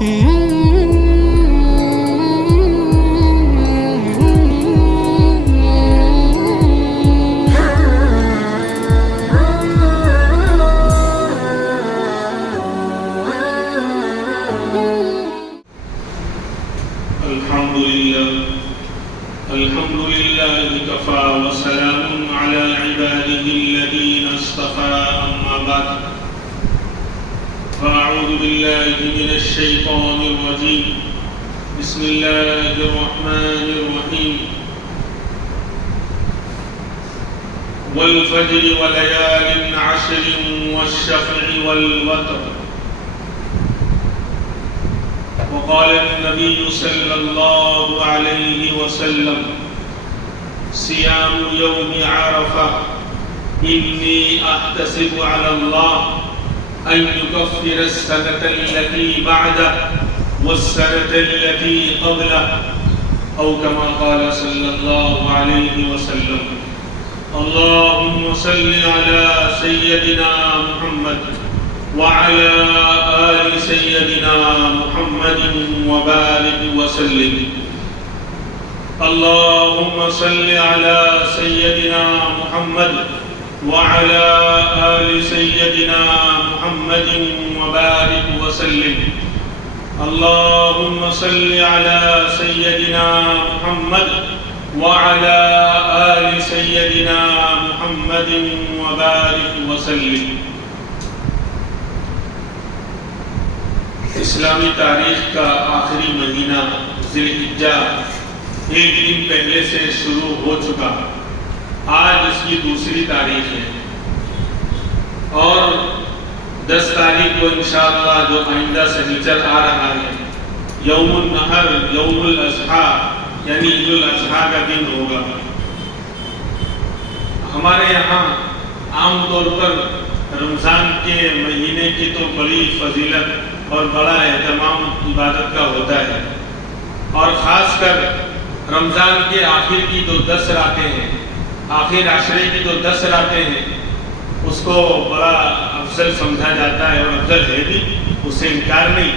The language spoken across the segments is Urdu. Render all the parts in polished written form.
الحمد لله كفى وسلام على عباده الذين اصطفى أما بعد فأعوذ بالله من الشيطان الرجيم بسم الله الرحمن الرحيم والفجر وليال عشر والشفع والوتر وقال النبي صلى الله عليه وسلم صيام يوم عرفة إني أحتسب على الله أن يكفر السنة التي بعده والسنة التي قبله أو كما قال صلى الله عليه وسلم اللهم صل على سيدنا محمد وعلى آل سيدنا محمد وبارك وسلم اللهم صل على سيدنا محمد وعلى آل سيدنا محمد وبارك وسلم اللهم صل على سيدنا محمد وعلى آل سيدنا محمد وبارك وسلم. اسلامی تاریخ کا آخری مہینہ ذی الحجہ ایک دن پہلے سے شروع ہو چکا. آج اس کی دوسری تاریخ ہے اور 10 تاریخ کو انشاءاللہ جو آئندہ سنیچر آ رہا ہے یوم النحر یوم الاضحیٰ یعنی عید الاضحیٰ کا دن ہوگا. ہمارے یہاں عام طور پر رمضان کے مہینے کی تو بڑی فضیلت اور بڑا اہتمام عبادت کا ہوتا ہے اور خاص کر رمضان کے آخر کی جو 10 راتیں ہیں آخر عشرے کی جو 10 راتیں ہیں اس کو بڑا افضل سمجھا جاتا ہے اور افضل ہے بھی, اس سے انکار نہیں,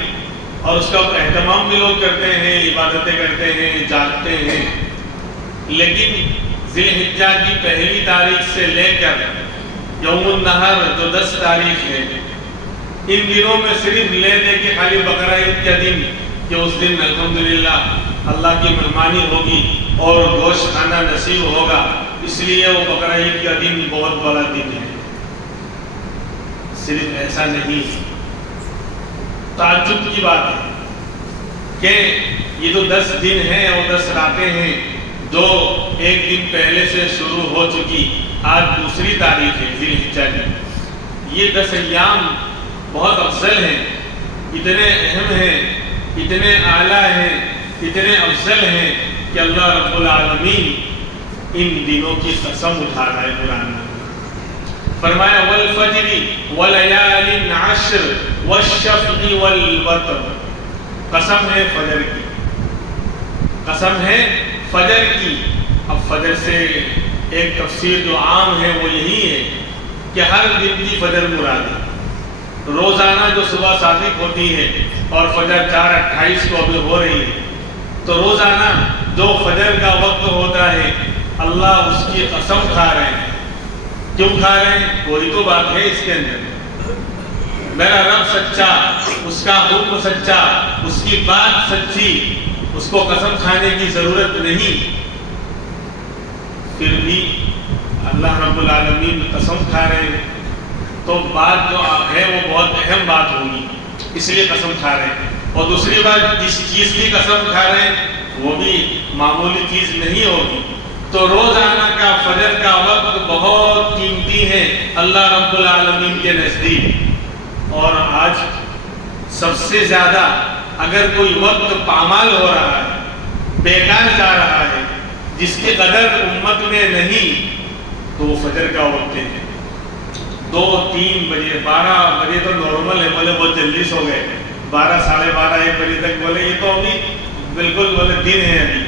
اور اس کا اہتمام بھی لوگ کرتے ہیں, عبادتیں کرتے ہیں, جاگتے ہیں. لیکن ذی الحجہ کی پہلی تاریخ سے لے کر یوم النحر جو 10 تاریخ ہے ان دنوں میں صرف لے دے کے خالی بقرہ عید کا دن کہ اس دن الحمدللہ اللہ کی مہمانی ہوگی اور گوشت کھانا نصیب ہوگا, اس لیے وہ بقرہ عید کا دن بہت بڑا دن ہے. صرف ایسا نہیں, تعجب کی بات ہے کہ یہ جو 10 دن ہیں اور 10 راتیں ہیں جو ایک دن پہلے سے شروع ہو چکی, آج دوسری تاریخ ہے ذی الحجہ کی. یہ 10 ایام بہت افضل ہیں, اتنے اہم ہیں, اتنے اعلیٰ ہیں, اتنے افضل ہیں کہ اللہ رب العالمین ان دنوں کی قسم اٹھا رہا ہے قرآن میں. فرمایا والفجر وليال عشر والشفع والوتر, قسم ہے فجر کی, قسم ہے فجر کی. اب فجر سے ایک تفسیر جو عام ہے وہ یہی ہے کہ ہر دن کی فجر مراد ہے. روزانہ جو صبح صادق ہوتی ہے اور فجر 4:28 کو ابھی ہو رہی ہے, تو روزانہ جو فجر کا وقت ہوتا ہے اللہ اس کی قسم کھا رہے ہیں. کیوں کھا رہے ہیں؟ کوئی تو بات ہے اس کے اندر. میرا رب سچا, اس کا حکم سچا, اس کی بات سچی, اس کو قسم کھانے کی ضرورت نہیں. پھر بھی اللہ رب العالمین قسم کھا رہے ہیں تو بات جو ہے وہ بہت اہم بات ہوگی, اس لیے قسم کھا رہے ہیں. اور دوسری بات, جس چیز کی قسم کھا رہے ہیں وہ بھی معمولی چیز نہیں ہوگی. تو روزانہ کا فجر کا وقت بہت قیمتی ہے اللہ رب العالمین کے نزدیک. اور آج سب سے زیادہ اگر کوئی وقت پامال ہو رہا ہے, بیکار جا رہا ہے, جس کی قدر امت میں نہیں, تو وہ فجر کا وقت ہے. 2-3 بجے 12 بجے تو نارمل ہے, بولے بہت جلدی سو گئے. 12 ساڑھے 12 1 بجے تک بولے یہ تو ابھی بالکل بولے دن ہے. ابھی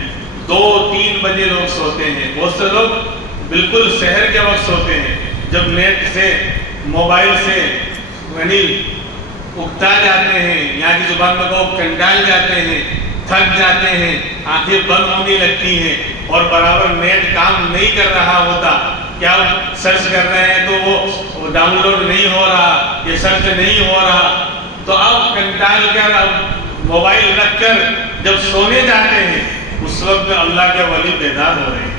2-3 بجے لوگ سوتے ہیں. بہت سے لوگ بالکل سحر کے وقت سوتے ہیں, جب نیٹ سے موبائل سے یعنی اکتا جاتے ہیں، یہاں کی زبان میں کہو کنڈال جاتے ہیں، تھک جاتے ہیں، آنکھیں بند ہونے لگتی ہیں اور برابر نیٹ کام نہیں کر رہا ہوتا، کیا سرچ کر رہے ہیں تو وہ ڈاؤن لوڈ نہیں ہو رہا، یہ سرچ نہیں ہو رہا، تو اب کنٹال کر، اب موبائل رکھ کر جب سونے جاتے ہیں اس وقت اللہ کے ولی بیدار ہو رہے ہیں۔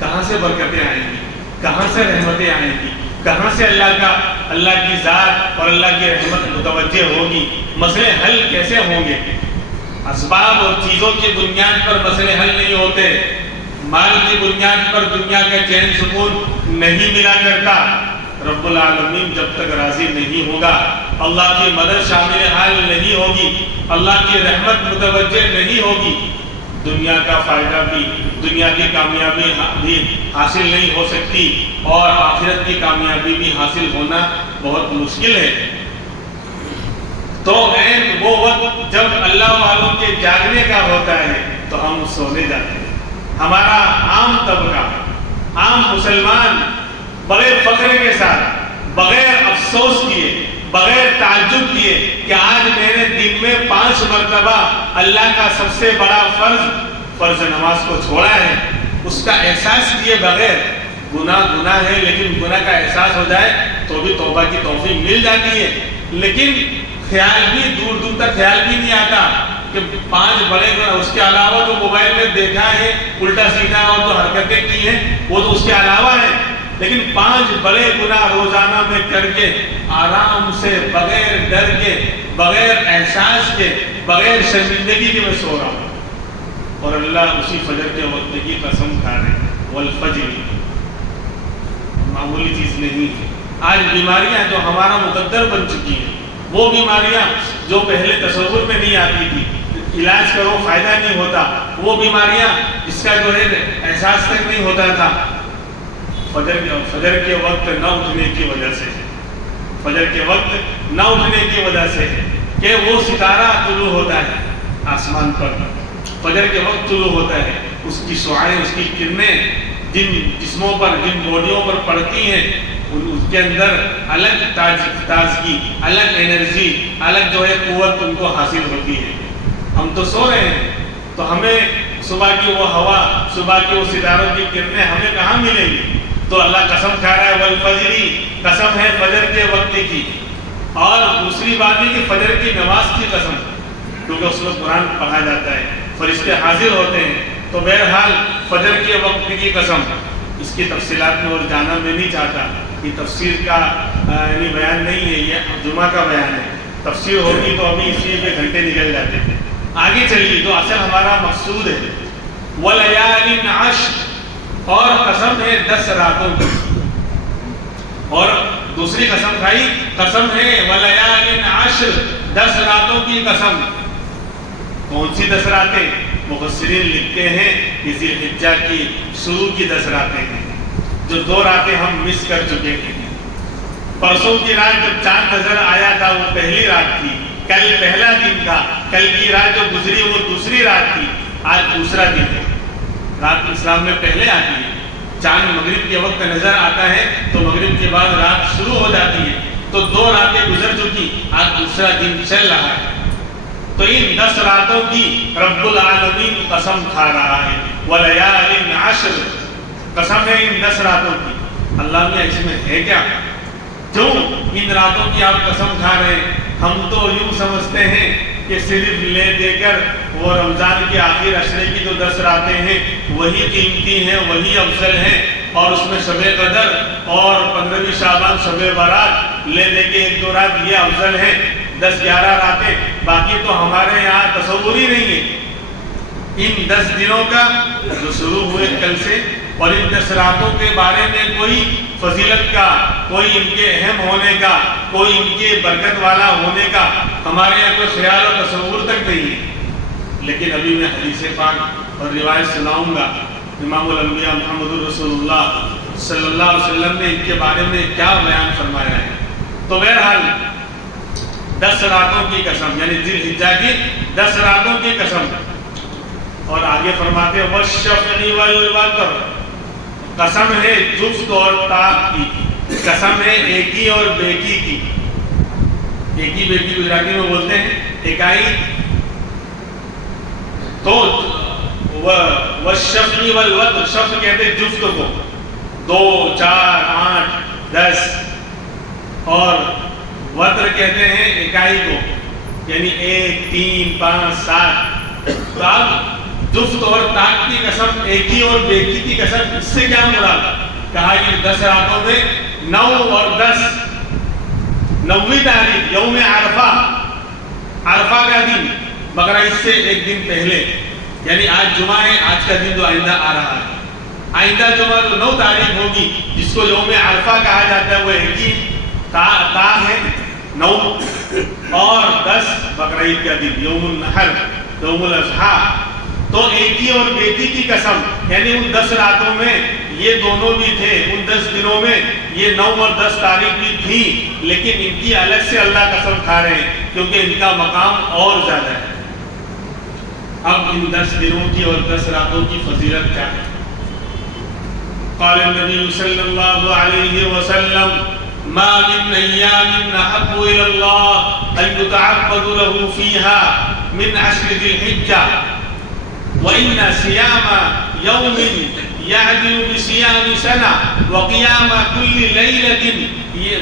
کہاں سے برکتیں آئیں گی، کہاں سے رحمتیں آئیں گی، کہاں سے اللہ کی ذات اور اللہ کی رحمت متوجہ ہوگی، مسئلے حل کیسے ہوں گے؟ اسباب اور چیزوں کی بنیاد پر مسئلے حل نہیں ہوتے، مال کی بنیاد پر دنیا کا چین سکون نہیں ملا کرتا۔ رب العالمین جب تک راضی نہیں ہوگا، اللہ کی مدد شامل حال نہیں ہوگی، اللہ کی رحمت متوجہ نہیں ہوگی، دنیا کا فائدہ بھی، دنیا کی کامیابی بھی حاصل نہیں ہو سکتی اور آخرت کی کامیابی بھی حاصل ہونا بہت مشکل ہے۔ تو وہ وقت جب اللہ والوں کے جاگنے کا ہوتا ہے تو ہم سونے جاتے ہیں۔ ہمارا عام طبقہ، عام مسلمان بغیر فخر کے ساتھ، بغیر افسوس کیے، بغیر تعجب کیے کہ آج میں نے دن میں 5 مرتبہ اللہ کا سب سے بڑا فرض نماز کو چھوڑا ہے، اس کا احساس کیے بغیر، گناہ ہے لیکن گناہ کا احساس ہو جائے تو بھی توبہ کی توفیق مل جاتی ہے، لیکن خیال بھی دور تک خیال بھی نہیں آتا کہ 5 بڑے گناہ، اس کے علاوہ جو موبائل میں دیکھا ہے الٹا سیدھا اور جو حرکتیں کی ہیں وہ تو اس کے علاوہ ہے، لیکن 5 بڑے گناہ روزانہ میں کر کے آرام سے، بغیر ڈر کے، بغیر احساس کے، بغیر شرمندگی کے میں سو رہا ہوں، اور اللہ اسی فجر کے وقت کی قسم کھا رہے ہیں، والفجر، معمولی چیز نہیں ہے۔ آج بیماریاں جو ہمارا مقدر بن چکی ہیں، وہ بیماریاں جو پہلے تصور میں نہیں آتی تھی، علاج کرو فائدہ نہیں ہوتا، وہ بیماریاں جس کا جو ہے احساس تک نہیں ہوتا تھا، فجر کے وقت نہ اٹھنے کی وجہ سے، فجر کے وقت نہ اٹھنے کی وجہ سے کہ وہ ستارہ طلوع ہوتا ہے آسمان پر، فجر کے وقت طلوع ہوتا ہے، اس کی شعاعیں، اس کی کرنیں جن جسموں پر، جن باڈیوں پر پڑتی ہیں، اس کے اندر الگ تازگی، الگ انرجی، الگ جو ہے قوت ان کو حاصل ہوتی ہے۔ ہم تو سو رہے ہیں تو ہمیں صبح کی وہ ہوا، صبح کی وہ ستاروں کی کرنیں ہمیں کہاں ملیں گی؟ تو اللہ قسم کھا رہا ہے، والفجری، قسم ہے فجر کے وقت کی، اور دوسری بات ہے کہ فجر کی نماز کی قسم، کیونکہ اس میں قرآن پڑھا جاتا ہے، فرشتے حاضر ہوتے ہیں، تو بہرحال فجر کے وقت کی قسم۔ اس کی تفصیلات میں اور جانا میں نہیں چاہتا، یہ تفسیر کا یعنی بیان نہیں ہے، یہ جمعہ کا بیان ہے، تفسیر ہوگی تو ابھی اس لیے گھنٹے نکل جاتے تھے۔ آگے چلیے، جو اصل ہمارا مقصود ہے، وَلَيَالٍ عَشْرٍ، اور قسم ہے 10 راتوں کی، اور دوسری قسم کھائی، قسم ہے وَلَيَالٍ عَشْرٍ، 10 راتوں کی قسم۔ کون سی 10 راتیں؟ مفسرین لکھتے ہیں کہ ذی الحجہ کی شروع کی 10 راتیں ہیں، جو 2 راتیں ہم مس کر چکے تھے۔ پرسوں کی رات جب چاند نظر آیا تھا وہ پہلی رات تھی، کل پہلا دن تھا، کل کی رات جو گزری وہ دوسری رات تھی، آج دوسرا دن ہے۔ رات اسلام میں پہلے آتی ہے، چاند مغرب کے وقت نظر آتا ہے تو مغرب کے بعد رات شروع ہو جاتی ہے، تو 2 راتیں گزر چکی، آج دوسرا دن چل رہا ہے۔ تو ان 10 راتوں کی رب العالمین قسم کھا رہا ہے، وَلَيَالٍ عَشْرٍ، قسم ہے ان 10 راتوں کی۔ اللہ میں اس میں ہے کیا؟ جو ان راتوں کی آپ قسم کھا رہے ہیں، ہم تو یوں سمجھتے ہیں کہ صرف لے دے کر وہ رمضان کے آخر عشرے کی جو 10 راتیں ہیں وہی قیمتی ہیں، وہی افضل ہیں، اور اس میں شب قدر اور 15ویں شعبان شب برات لے دے کے 1-2 رات یہ افضل ہیں، 10-11 راتیں باقی تو ہمارے یہاں تصور ہی نہیں ہے۔ ان 10 دنوں کا جو شروع ہوئے کل سے، اور ان 10 راتوں کے بارے میں کوئی فضیلت کا، کوئی ان کے اہم ہونے کا، کوئی ان کے برکت والا ہونے کا ہمارے یہاں کوئی خیال اور تصور تک نہیں ہے۔ لیکن ابھی میں حدیث پاک اور روایت سناؤں گا، امام الانبیاء محمد رسول اللہ صلی اللہ علیہ وسلم نے ان کے بارے میں کیا بیان فرمایا ہے۔ تو بہرحال 10 راتوں کی قسم، یعنی ذی الحجہ کی 10 راتوں کی قسم، اور آگے فرماتے ہیں وَالشَّفْعِ وَالْوَتْرِ، قسم ہے جفت اور طاق کی، قسم ہے ایکی اور بیکی کی۔ ایک ہی بیٹی گجراتی میں بولتے ہیں اکائی. تو والشفع والوتر، شفع کہتے ہیں جفت کو، 2 4 8 10، اور وتر کہتے ہیں اکائی کو، یعنی 1 3 5 7. تو اب جفت اور طاق کی قسم، ایک ہی اور بیٹی کی قسم، اس سے کیا مراد؟ کہا کہ 10 راتوں میں 9 اور 10، 9ویں تاریخ یوم عرفہ، عرفہ کا دن، مگر اس سے ایک دن پہلے، یعنی آج جمعہ ہے، آج کا دن جو آئندہ آ رہا ہے، آئندہ جمعہ جو 9 تاریخ ہوگی جس کو یوم عرفہ کہا جاتا ہے، وہ ایک ہی تا ہے 9، اور 10 بقرعید کا دن یوم النحر، یوم الاضحیٰ. تو ایک ہی اور بیٹی کی قسم، یعنی ان 10 راتوں میں یہ دونوں بھی تھے، ان 10 دنوں میں یہ 9 اور 10 تاریخ بھی تھی، لیکن ان کی الگ سے اللہ قسم کھا رہے ہیں کیونکہ ان کا مقام اور زیادہ ہے. اب ان 10 دنوں کی اور 10 راتوں کی فضیلت کیا ہے؟ قال النبی صلی اللہ علیہ وسلم ما من ایام احب الی اللہ ان یتعبد له فیها من 10 ذی الحجہ وان صیام یوم يعدل بصيام سنة وقيام كل ليلة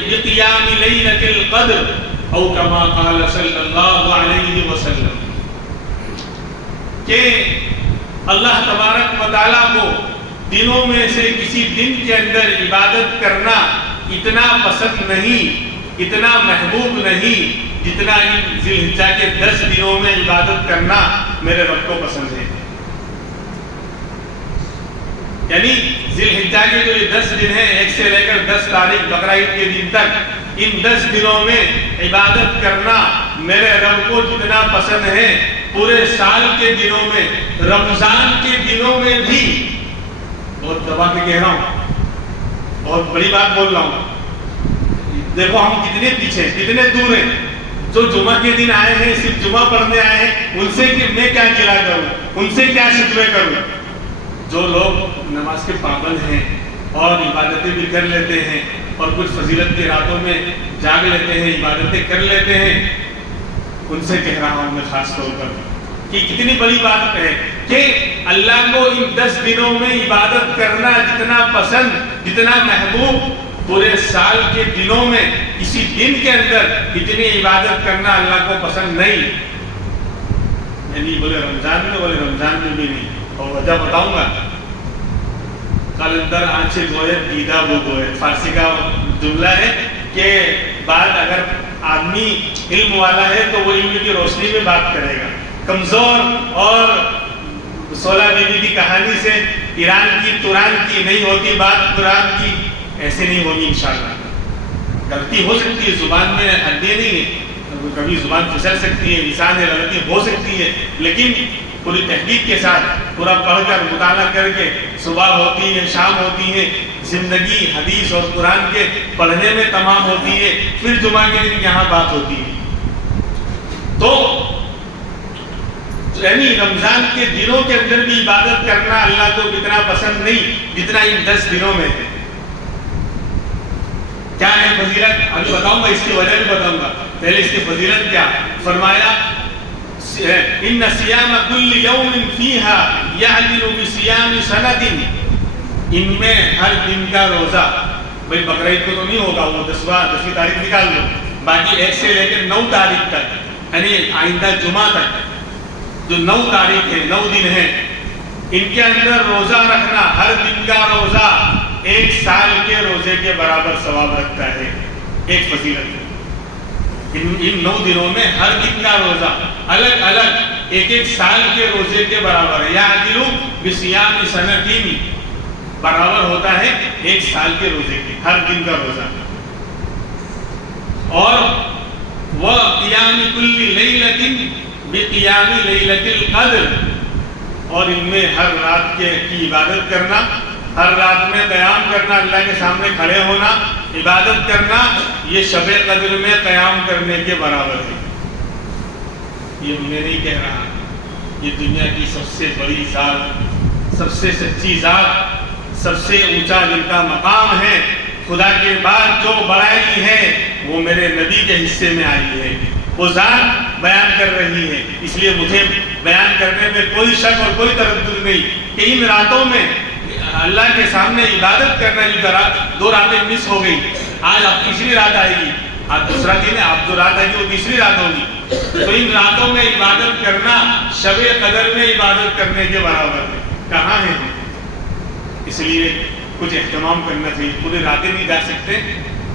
بقيام ليلة القدر أو كما قال صلی اللہ علیہ وسلم. کہ اللہ تبارک و تعالیٰ کو دنوں میں سے کسی دن کے اندر عبادت کرنا اتنا پسند نہیں، اتنا محبوب نہیں، جتنا ان ذی الحجہ کے 10 دنوں میں عبادت کرنا میرے رب کو پسند ہے. یعنی ذی الحجہ کے جو یہ 10 دن ہیں، 1 سے لے کر 10 تاریخ بقرعید کے دن تک، ان 10 دنوں میں عبادت کرنا میرے رب کو جتنا پسند ہے، پورے سال کے دنوں میں، رمضان کے دنوں میں بھی. بہت دبا کے کہہ رہا ہوں، بہت بڑی بات بول رہا ہوں. دیکھو ہم کتنے پیچھے، کتنے دور ہیں. جو جمعہ کے دن آئے ہیں، صرف جمعہ پڑھنے آئے ہیں، ان سے میں کیا گلا کروں، ان سے کیا شکوے کروں. جو لوگ نماز کے پابند ہیں اور عبادتیں بھی کر لیتے ہیں اور کچھ فضیلت کی راتوں میں جاگ لیتے ہیں، عبادتیں کر لیتے ہیں، ان سے کہہ رہا ہوں میں خاص طور پر کہ کتنی بڑی بات ہے کہ اللہ کو ان 10 دنوں میں عبادت کرنا جتنا پسند، جتنا محبوب، پورے سال کے دنوں میں کسی دن کے اندر اتنی عبادت کرنا اللہ کو پسند نہیں. یعنی بولے رمضان میں بھی نہیں. اور وجہ بتاؤں گا. قلندر آنچے گوئے دیدہ وہ گوئے، فارسی کا جملہ ہے کہ بات اگر آدمی علم والا ہے تو وہ علم کی روشنی میں بات کرے گا. کمزور اور 16 بیوی کی کہانی سے ایران کی توران کی نہیں ہوتی بات، قرآن کی ایسے نہیں ہوگی انشاءاللہ. غلطی ہو سکتی ہے، زبان میں حدیں نہیں ہے، کبھی زبان پھسل سکتی ہے، لسان ہے، غلطی ہو سکتی ہے، لیکن پوری تحقیق کے ساتھ پورا پڑھ کر مطالعہ کر کے صبح ہوتی ہے، شام ہوتی ہے، زندگی حدیث اور قرآن کے پڑھنے میں تمام ہوتی ہے، پھر جمعہ کے دن یہاں بات ہوتی ہے. تو یعنی رمضان کے دنوں کے اندر بھی عبادت کرنا اللہ کو اتنا پسند نہیں جتنا ان 10 دنوں میں ہے. کیا ہے فضیلت؟ ابھی بتاؤں گا، اس کی وجہ بھی بتاؤں گا. پہلے اس کی فضیلت کیا فرمایا؟ ان صیام کل یوم فیہا یعدل بصیام سنۃ. ان میں ہر دن کا روزہ، بھائی بقرعید کو تو نہیں ہوگا، وہ 10ویں تاریخ نکال لو، باقی 1 سے لے کر 9 تاریخ تک، یعنی آئندہ جمعہ تک جو 9 تاریخ ہے، 9 دن ہیں، ان کے اندر روزہ رکھنا، ہر دن کا روزہ 1 سال کے روزے کے برابر ثواب رکھتا ہے. ایک فضیلت ہے. ان 9 دنوں میں ہر دن کا روزہ الگ الگ 1 سال کے روزے کے برابر ہے. یعدل بصیام سنۃ، برابر ہوتا ہے 1 سال کے روزے کے، ہر دن کا روزہ. اور وقیام کل لیلۃ بقیام لیلۃ القدر، اور ان میں ہر رات کی عبادت کرنا، ہر رات میں قیام کرنا، اللہ کے سامنے کھڑے ہونا، عبادت کرنا، یہ شب قدر میں قیام کرنے کے برابر ہے. یہ میں نہیں کہہ رہا، یہ دنیا کی سب سے بڑی ذات، سب سے سچی ذات، سب سے اونچا جن کا مقام ہے، خدا کے بعد جو بڑائی ہے وہ میرے نبی کے حصے میں آئی ہے، وہ ذات بیان کر رہی ہے، اس لیے مجھے بیان کرنے میں کوئی شک اور کوئی تردد نہیں کہ ان راتوں میں اللہ کے سامنے عبادت کرنا، جو 2 راتیں مس ہو گئی، آج اب تیسری رات آئے گی، آج دوسرا دن ہے، اب جو رات آئے گی وہ تیسری رات ہوگی، تو ان راتوں میں عبادت کرنا شب قدر میں عبادت کرنے کے برابر ہے۔ کہاں ہیں ہم؟ اس لیے کچھ اہتمام کرنا چاہیے، پوری راتیں نہیں جا سکتے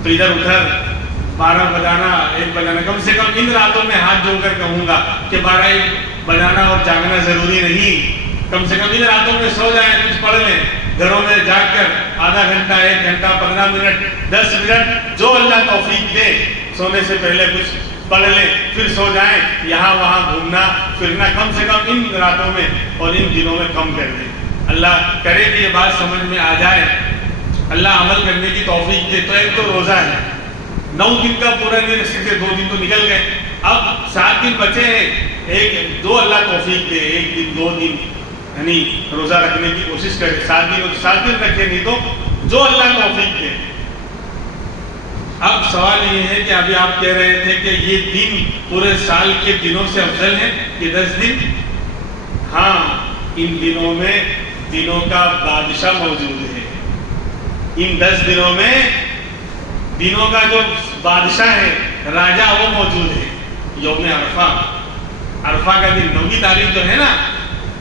تو ادھر ادھر 12 بجانا 1 بجانا، کم سے کم ان راتوں میں ہاتھ جوڑ کر کہوں گا کہ 12 بجانا اور جاگنا ضروری نہیں، کم سے کم ان راتوں میں سو جائیں، کچھ پڑھ لیں، گھروں میں جا کر آدھا گھنٹہ 1 گھنٹہ 15 منٹ 10 منٹ جو اللہ توفیق دے، سونے سے پہلے کچھ پڑھ لیں، پھر سو جائیں۔ یہاں وہاں گھومنا پھرنا کم سے کم ان راتوں میں اور ان دنوں میں کم کر دیں۔ اللہ کرے کہ یہ بات سمجھ میں آ جائے، اللہ عمل کرنے کی توفیق دے۔ تو ایک تو روزہ ہے، 9 دن کا پورا نہیں رکھ سکتے، 2 دن تو نکل گئے، اب 7 دن بچے ہیں، دو اللہ توفیق دے، 1 دن 2 دن یعنی روزہ رکھنے کی کوشش کرے، 7 دن 7 دن رکھے، نہیں تو جو اللہ توفیق دے۔ اب سوال یہ ہے کہ ابھی آپ کہہ رہے تھے کہ یہ دن پورے سال کے دنوں سے افضل ہے کہ 10 دن؟ ہاں، ان دنوں میں دنوں کا بادشاہ موجود ہے، ان 10 دنوں میں دنوں کا جو بادشاہ ہے، راجہ، وہ موجود ہے۔ یوم عرفہ، عرفہ کا دن 9 تاریخ جو ہے نا،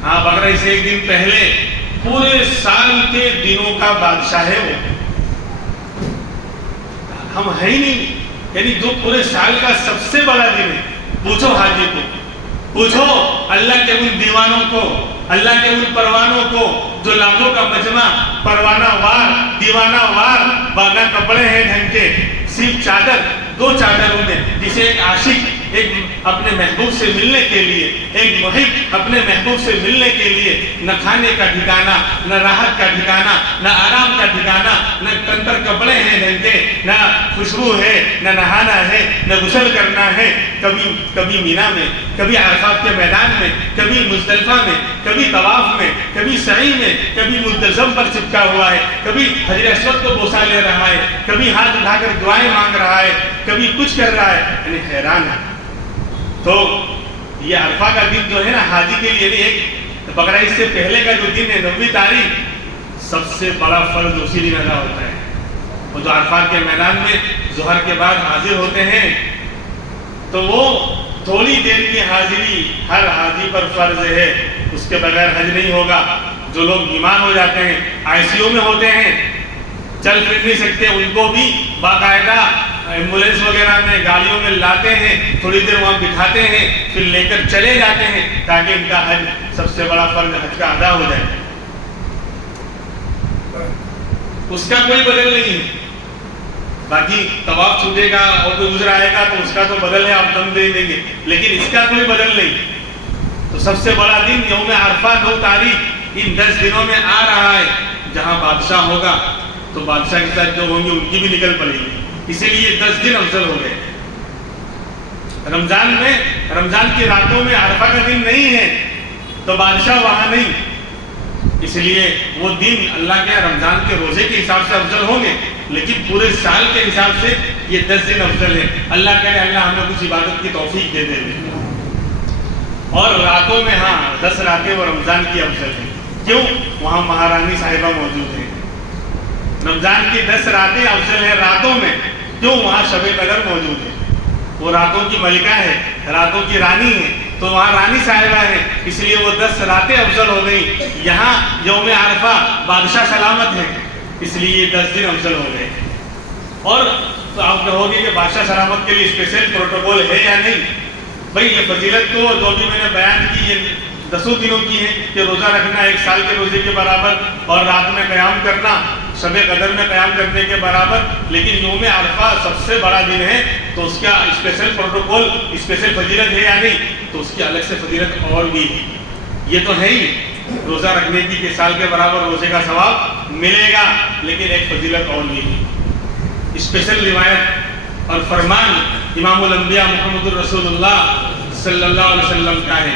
ہاں، بقرعید سے 1 دن پہلے پورے سال کے دنوں کا بادشاہ ہے وہ، ہم ہے ہی نہیں، یعنی جو پورے سال کا سب سے بڑا دن ہے۔ پوچھو حاجی کو، پوچھو اللہ کے ان دیوانوں کو، اللہ کے ان پروانوں کو جو لاکھوں کا مجمع، پروانہ وار، دیوانہ وار، باغا کپڑے ہیں ڈھنگ کے، صرف چادر، 2 چادروں میں، جسے ایک عاشق ایک اپنے محبوب سے ملنے کے لیے، ایک محب اپنے محبوب سے ملنے کے لیے، نہ کھانے کا ٹھکانہ، نہ راحت کا ٹھکانہ، نہ آرام کا ٹھکانہ، نہ تن پر کپڑے ہیں ڈھنگ کے، نہ خوشبو ہے، نہ نہانا ہے، نہ غسل کرنا ہے، کبھی مینا میں، کبھی عرفات کے میدان میں، کبھی مزدلفہ میں، کبھی طواف میں، کبھی سعی میں، کبھی ملتزم پر چپکا ہوا ہے، کبھی حجر اسود کو بوسہ لے رہا ہے، کبھی ہاتھ اٹھا کر دعائیں مانگ رہا ہے، کبھی کچھ کر رہا ہے، یعنی حیران ہے۔ تو یہ عرفہ کا دن جو ہے نا حاجی کے لیے، ایک بقرعید سے پہلے کا جو دن ہے 9 تاریخ، سب سے بڑا فرض اسی دن ادا ہوتا ہے۔ وہ جو عرفات کے میدان میں ظہر کے بعد حاضر ہوتے ہیں، تو وہ تھوڑی دیر کی حاضری ہر حاجی پر فرض ہے، اس کے بغیر حج نہیں ہوگا۔ جو لوگ بیمار ہو جاتے ہیں، ICU میں ہوتے ہیں، چل پھر نہیں سکتے، ان کو بھی باقاعدہ ایمبولینس وغیرہ میں گاڑیوں میں لاتے ہیں، تھوڑی دیر وہاں بٹھاتے ہیں، پھر لے کر چلے جاتے ہیں، تاکہ ان کا حج، سب سے بڑا فرض حج کا ادا ہو جائے۔ اس کا کوئی بدل نہیں ہے، باقی طواف چھوٹے گا اور کوئی گزر آئے گا تو اس کا تو بدل ہے، آپ دم دے دیں گے، لیکن اس کا کوئی بدل نہیں۔ تو سب سے بڑا دن یوم عرفہ 9 تاریخ ان 10 دنوں میں آ رہا ہے، جہاں بادشاہ ہوگا تو بادشاہ کے ساتھ جو ہوں گے ان کی بھی نکل پڑے گی، اسی لیے 10 دن افضل ہو گئے۔ رمضان میں، رمضان کی راتوں میں عرفہ کا دن نہیں ہے تو بادشاہ وہاں نہیں، اس لیے وہ دن اللہ کے رمضان کے روزے کے حساب سے افضل ہوں گے، لیکن پورے سال کے حساب سے یہ 10 دن افضل ہے۔ اللہ کرے اللہ ہمیں کچھ عبادت کی توفیق دے دے۔ اور راتوں میں، ہاں، 10 راتیں وہ رمضان کی افضل ہیں، کیوں؟ وہاں مہارانی صاحبہ موجود ہیں۔ رمضان کی 10 راتیں افضل ہیں راتوں میں، کیوں؟ وہاں شب قدر موجود ہے، وہ راتوں کی ملکہ ہے، راتوں کی رانی ہے، تو وہاں رانی صاحبہ ہے، اس لیے وہ 10 راتیں افضل ہو گئی۔ یہاں یوم عرفہ بادشاہ سلامت ہے، اس لیے یہ 10 دن افضل ہو گئے۔ اور تو آپ کہو گے کہ بادشاہ سلامت کے لیے اسپیشل پروٹوکول ہے یا نہیں؟ بھائی یہ فضیلت تو جو بھی میں نے بیان کی یہ 10 دنوں کی ہے کہ روزہ رکھنا 1 سال کے روزے کے برابر، اور رات میں قیام کرنا شب قدر میں قیام کرنے کے برابر، لیکن یوم عرفہ سب سے بڑا دن ہے تو اس کا اسپیشل پروٹوکول، اسپیشل فضیلت ہے یا نہیں؟ تو اس کی الگ سے فضیلت اور بھی ہے۔ یہ تو ہے ہی روزہ رکھنے کی کہ سال کے برابر روزے کا ثواب ملے گا، لیکن ایک فضیلت اور بھی ہے۔ اسپیشل روایت اور فرمان امام الانبیاء محمد الرسول اللہ صلی اللہ علیہ وسلم کا ہے۔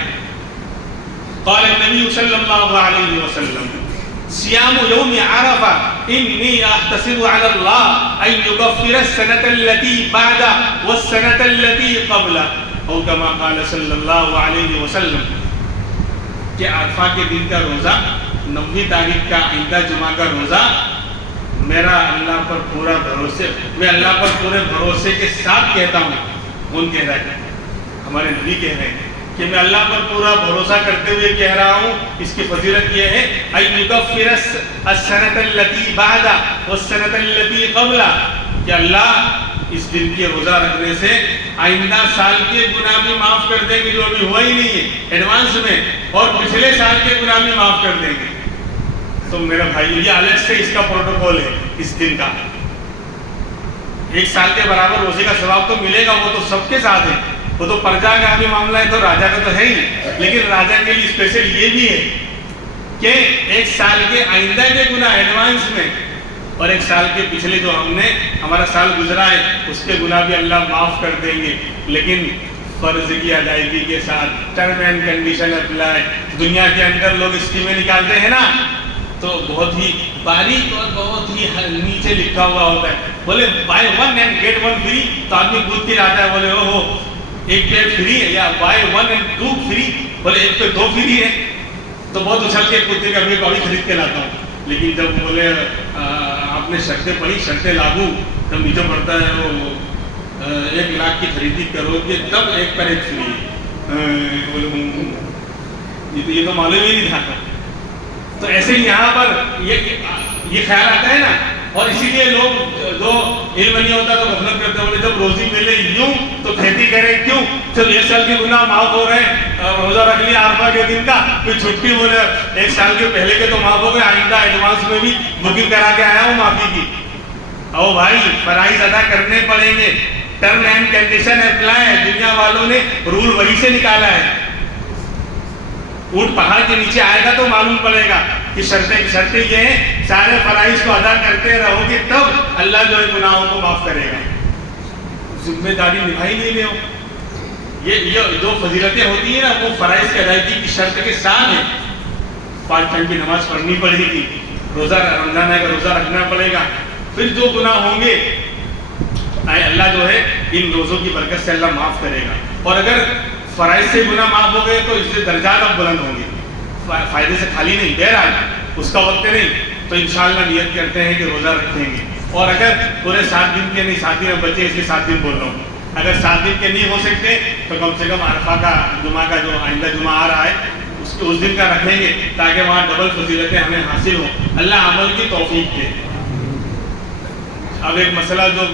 قال النبی صلی اللہ علیہ وسلم صيام يوم عرفة إني أحتسب على الله أن يكفر السنة التي بعد والسنة التي قبل أو كما قال صلی اللہ علیہ وسلم کہ عرفہ کے دن کا روزہ 9ویں تاریخ کا آئندہ جمعہ کا روزہ میرا اللہ پر پورا بھروسے میں اللہ پر پورے بھروسے کے ساتھ کہتا ہوں. کون کہہ رہا ہے؟ ہمارے نبی کہہ رہے ہیں کہ میں اللہ پر پورا بھروسہ کرتے ہوئے کہہ رہا ہوں. اس کی فضیلت یہ ہے أَن يُكَفِّرَ السَّنَةَ الَّتِي بَعْدَ وَالسَّنَةَ الَّتِي قَبْلَ کہ اللہ اس دن کے روزہ رکھنے سے آئندہ سال کے گناہ بھی معاف کر دیں گے جو ابھی ہوا ہی نہیں ہے ایڈوانس میں, اور پچھلے سال کے گناہ بھی معاف کر دیں گے. تو میرا بھائی یہ الگ سے اس کا پروٹوکول ہے. اس دن کا 1 سال کے برابر روزے کا ثواب تو ملے گا, وہ تو سب کے ساتھ ہے. وہ تو پرجا کا بھی معاملہ ہے تو راجا کا تو ہے ہی, لیکن راجا کے لیے اسپیشل یہ بھی ہے کہ 1 سال کے آئندہ کے گناہ ایڈوانس میں, اور 1 سال کے پچھلے جو ہم نے ہمارا سال گزرا ہے اس کے گناہ بھی اللہ معاف کر دیں گے, لیکن فرض کی ادائیگی کے ساتھ. Term and condition apply. دنیا کے اندر لوگ اسکیمیں نکالتے ہیں نا, تو بہت ہی باریک اور بہت ہی نیچے لکھا ہوا ہوتا ہے. بولے بائی 1 اینڈ گیٹ 1 فری, تو آدمی کود کے جاتا ہے, بولے اوہو 1 پیڈ فری ہے, یا بائی 1 اینڈ 2 فری, بولے 1 پہ 2 فری ہے, تو بہت اچھل کے کود کے کبھی کبھی خرید کے لاتا ہوں. لیکن جب بولے آپ نے شرطیں پڑھی, شرطیں لاگو, تب نیچے پڑتا ہے وہ 1 لاکھ کی خریدی کرو گے تب 1 پر 1 فری ہے. یہ تو معلوم ہی نہیں تھا. تو ایسے ہی یہاں پر یہ خیال آتا ہے نا, اور اسی لیے لوگ جو علم نہیں ہوتا تو غفلت کرتے ہیں. بولے جب روزی ملے یوں تو کھیتی کریں کیوں, جب 1 سال کے گناہ معاف ہو رہے ہیں, روزہ رکھ لیا عرفہ کے دن کا, پھر چھٹی بولے 1 سال کے پہلے کے تو معاف ہو گئے, آئندہ ایڈوانس میں بھی بکنگ کرا کے آیا ہوں معافی کی. او بھائی فرائض ادا کرنے پڑیں گے. ٹرم اینڈ کنڈیشن اپلائی ہے. دنیا والوں نے رول وہی سے نکالا ہے. اونٹ پہاڑ کے نیچے آئے گا تو معلوم پڑے گا کہ شرطیں یہ ہیں, سارے فرائض کو ادا کرتے رہو گے تب اللہ جو ہے گناہوں کو معاف کرے گا. ذمہ داری نبھائی نہیں رہے ہو. یہ جو فضیلتیں ہوتی ہیں نا وہ فرائض کی ادائیگی کی شرط کے ساتھ ہیں. 5 ٹائم کی نماز پڑھنی پڑے گی, روزہ رمضان کا روزہ رکھنا پڑے گا. پھر جو گناہ ہوں گے اللہ جو ہے ان روزوں کی برکت سے اللہ معاف کرے گا. اور اگر فرائض سے گناہ معاف ہو گئے تو اس سے درجات اب بلند ہوں گے. فائدے سے خالی نہیں, بہرحال اس کا وقت نہیں, تو انشاءاللہ نیت کرتے ہیں کہ روزہ رکھیں گے. اور اگر پورے 7 دن کے نہیں, 7 دن بچے اس لیے 7 دن بول رہا ہوں, اگر 7 دن کے نہیں ہو سکتے تو کم سے کم عرفہ کا جمعہ کا جو آئندہ جمعہ آ رہا ہے اس دن کا رکھیں گے, تاکہ وہاں ڈبل فضیلتیں ہمیں حاصل ہوں. اللہ عمل کی توفیق دے. اب ایک مسئلہ جو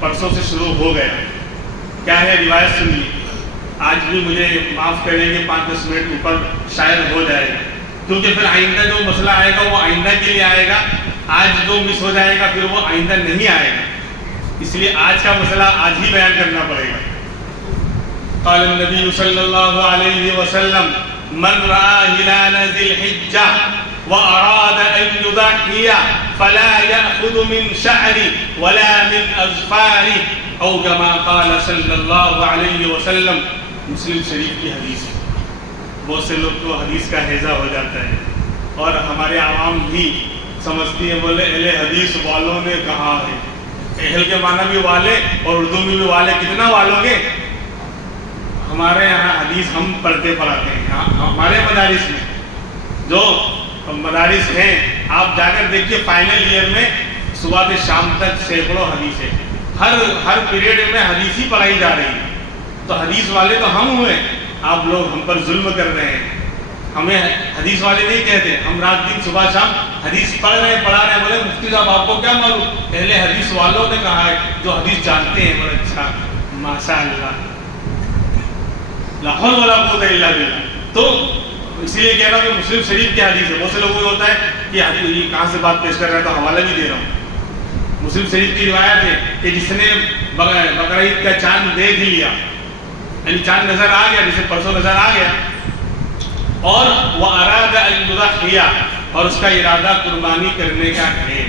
پرسوں سے شروع ہو گیا, کیا ہے, روایت سنیے. آج بھی مجھے معاف کریں گے, 5-10 منٹ اوپر شاید ہو جائے گا, کیونکہ پھر آئندہ جو مسئلہ آئے گا وہ آئندہ کے لیے آئے گا. آج جو مس ہو جائے گا پھر وہ آئندہ نہیں آئے گا, اس لیے آج کا مسئلہ آج ہی بیان کرنا پڑے گا. قال النبی صلی اللہ علیہ وسلم من رأى هلال ذي الحجة وأراد أن يضحي فلا يأخذ من شعري ولا من أظفاري أو كما قال صلی اللہ علیہ وسلم. مسلم شریف کی حدیث ہے. بہت سے لوگ کو حدیث کا حیضہ ہو جاتا ہے, اور ہمارے عوام بھی سمجھتی ہیں, بولے اہل حدیث والوں نے کہا ہے. اہل کے معنی بھی والے اور اردو میں بھی والے, کتنا والوں گے. ہمارے یہاں حدیث ہم پڑھتے پڑھاتے ہیں. ہمارے مدارس میں جو مدارس ہیں آپ جا کر دیکھیے, فائنل ایئر میں صبح سے شام تک سینکڑوں حدیث ہے. ہر پیریڈ میں حدیث ہی پڑھائی جا رہی ہے. تو حدیث والے تو ہم ہوئے, آپ لوگ ہم پر ظلم کر رہے ہیں. ہمیں حدیث والے نہیں کہتے, ہم رات دن صبح شام حدیث پڑھا رہے ہیں. بولے مفتی صاحب آپ کو کیا معلوم, اہل حدیث والوں نے کہا ہے, جو حدیث جانتے ہیں. بڑا اچھا, ماشاء اللہ, لا حول ولا قوت الا باللہ. تو اس لیے کہہ رہا ہوں کہ مسلم شریف کی حدیث ہے. بہت سے لوگوں کو ہوتا ہے کہ یہ کہاں سے بات پیش کر رہا ہے, تو حوالہ بھی دے رہا ہوں. مسلم شریف کی روایت ہے کہ جس نے بقرعید کا چاند دیکھ لیا, یعنی چاند نظر آ گیا, جسے پرسوں نظر آ گیا, اور وہ ارادہ ان یضحی, اور اس کا ارادہ قربانی کرنے کا ہے.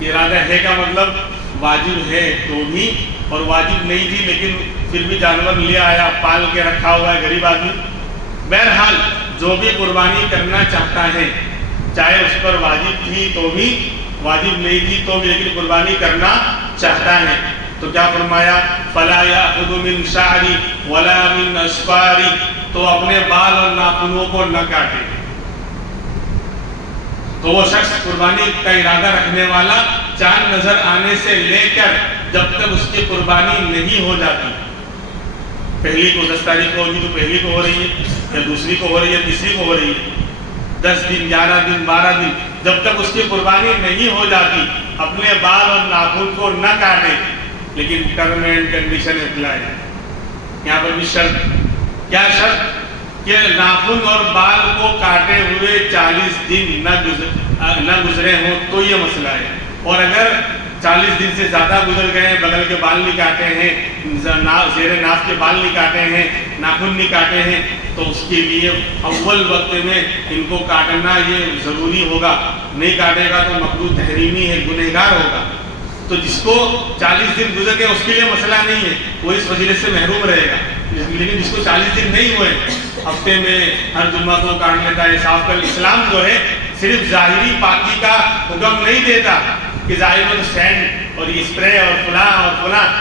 ارادہ ہے کا مطلب واجب ہے تو بھی, اور واجب نہیں تھی لیکن پھر بھی جانور لے آیا, پال کے رکھا ہوا ہے غریب آدمی. بہرحال جو بھی قربانی کرنا چاہتا ہے چاہے اس پر واجب تھی تو بھی، واجب نہیں تھی تو بھی، لیکن قربانی کرنا چاہتا ہے تو کیا فرمایا؟ فَلَا يَأْخُذُ مِنْ شَعْرِ وَلَا مِنْ أَشْفَارِ، تو اپنے بال اور ناخنوں کو نہ کاٹے۔ تو وہ شخص قربانی کا ارادہ رکھنے والا چاند نظر آنے سے لے کر جب تک اس کی قربانی نہیں ہو جاتی، پہلی کو 10 تاریخ کو ہوگی تو پہلی کو ہو رہی ہے، یا دوسری کو ہو رہی ہے، تیسری کو ہو رہی ہے، 10 دن 11 دن 12 دن جب تک اس کی قربانی نہیں ہو جاتی اپنے بال اور ناخن کو نہ کاٹے۔ لیکن ٹرم اینڈ کنڈیشن اپلائی، یہاں پر بھی شرط، کیا شرط؟ کہ ناخن اور بال کو کاٹے ہوئے 40 دن نہ گزرے ہوں تو یہ مسئلہ ہے، اور اگر 40 دن سے زیادہ گزر گئے ہیں، بغل کے بال نہیں کاٹے ہیں، زیر ناف کے بال نہیں کاٹے ہیں، ناخن نہیں کاٹے ہیں، تو اس کے لیے اول وقت میں ان کو کاٹنا یہ ضروری ہوگا، نہیں کاٹے گا تو مکروہ تحریمی ہے، گنہگار ہوگا۔ تو جس کو 40 دن گزر گئے اس کے لیے مسئلہ نہیں ہے، وہ اس فضیلت سے محروم رہے گا، لیکن جس کو 40 دن نہیں ہوئے، ہفتے میں ہر جمعہ کو کاٹ لیتا ہے، صاف کر۔ اسلام جو ہے صرف ظاہری پاکی کا حکم نہیں دیتا کہ ظاہر میں تو سینڈ اور اسپرے اور فلاں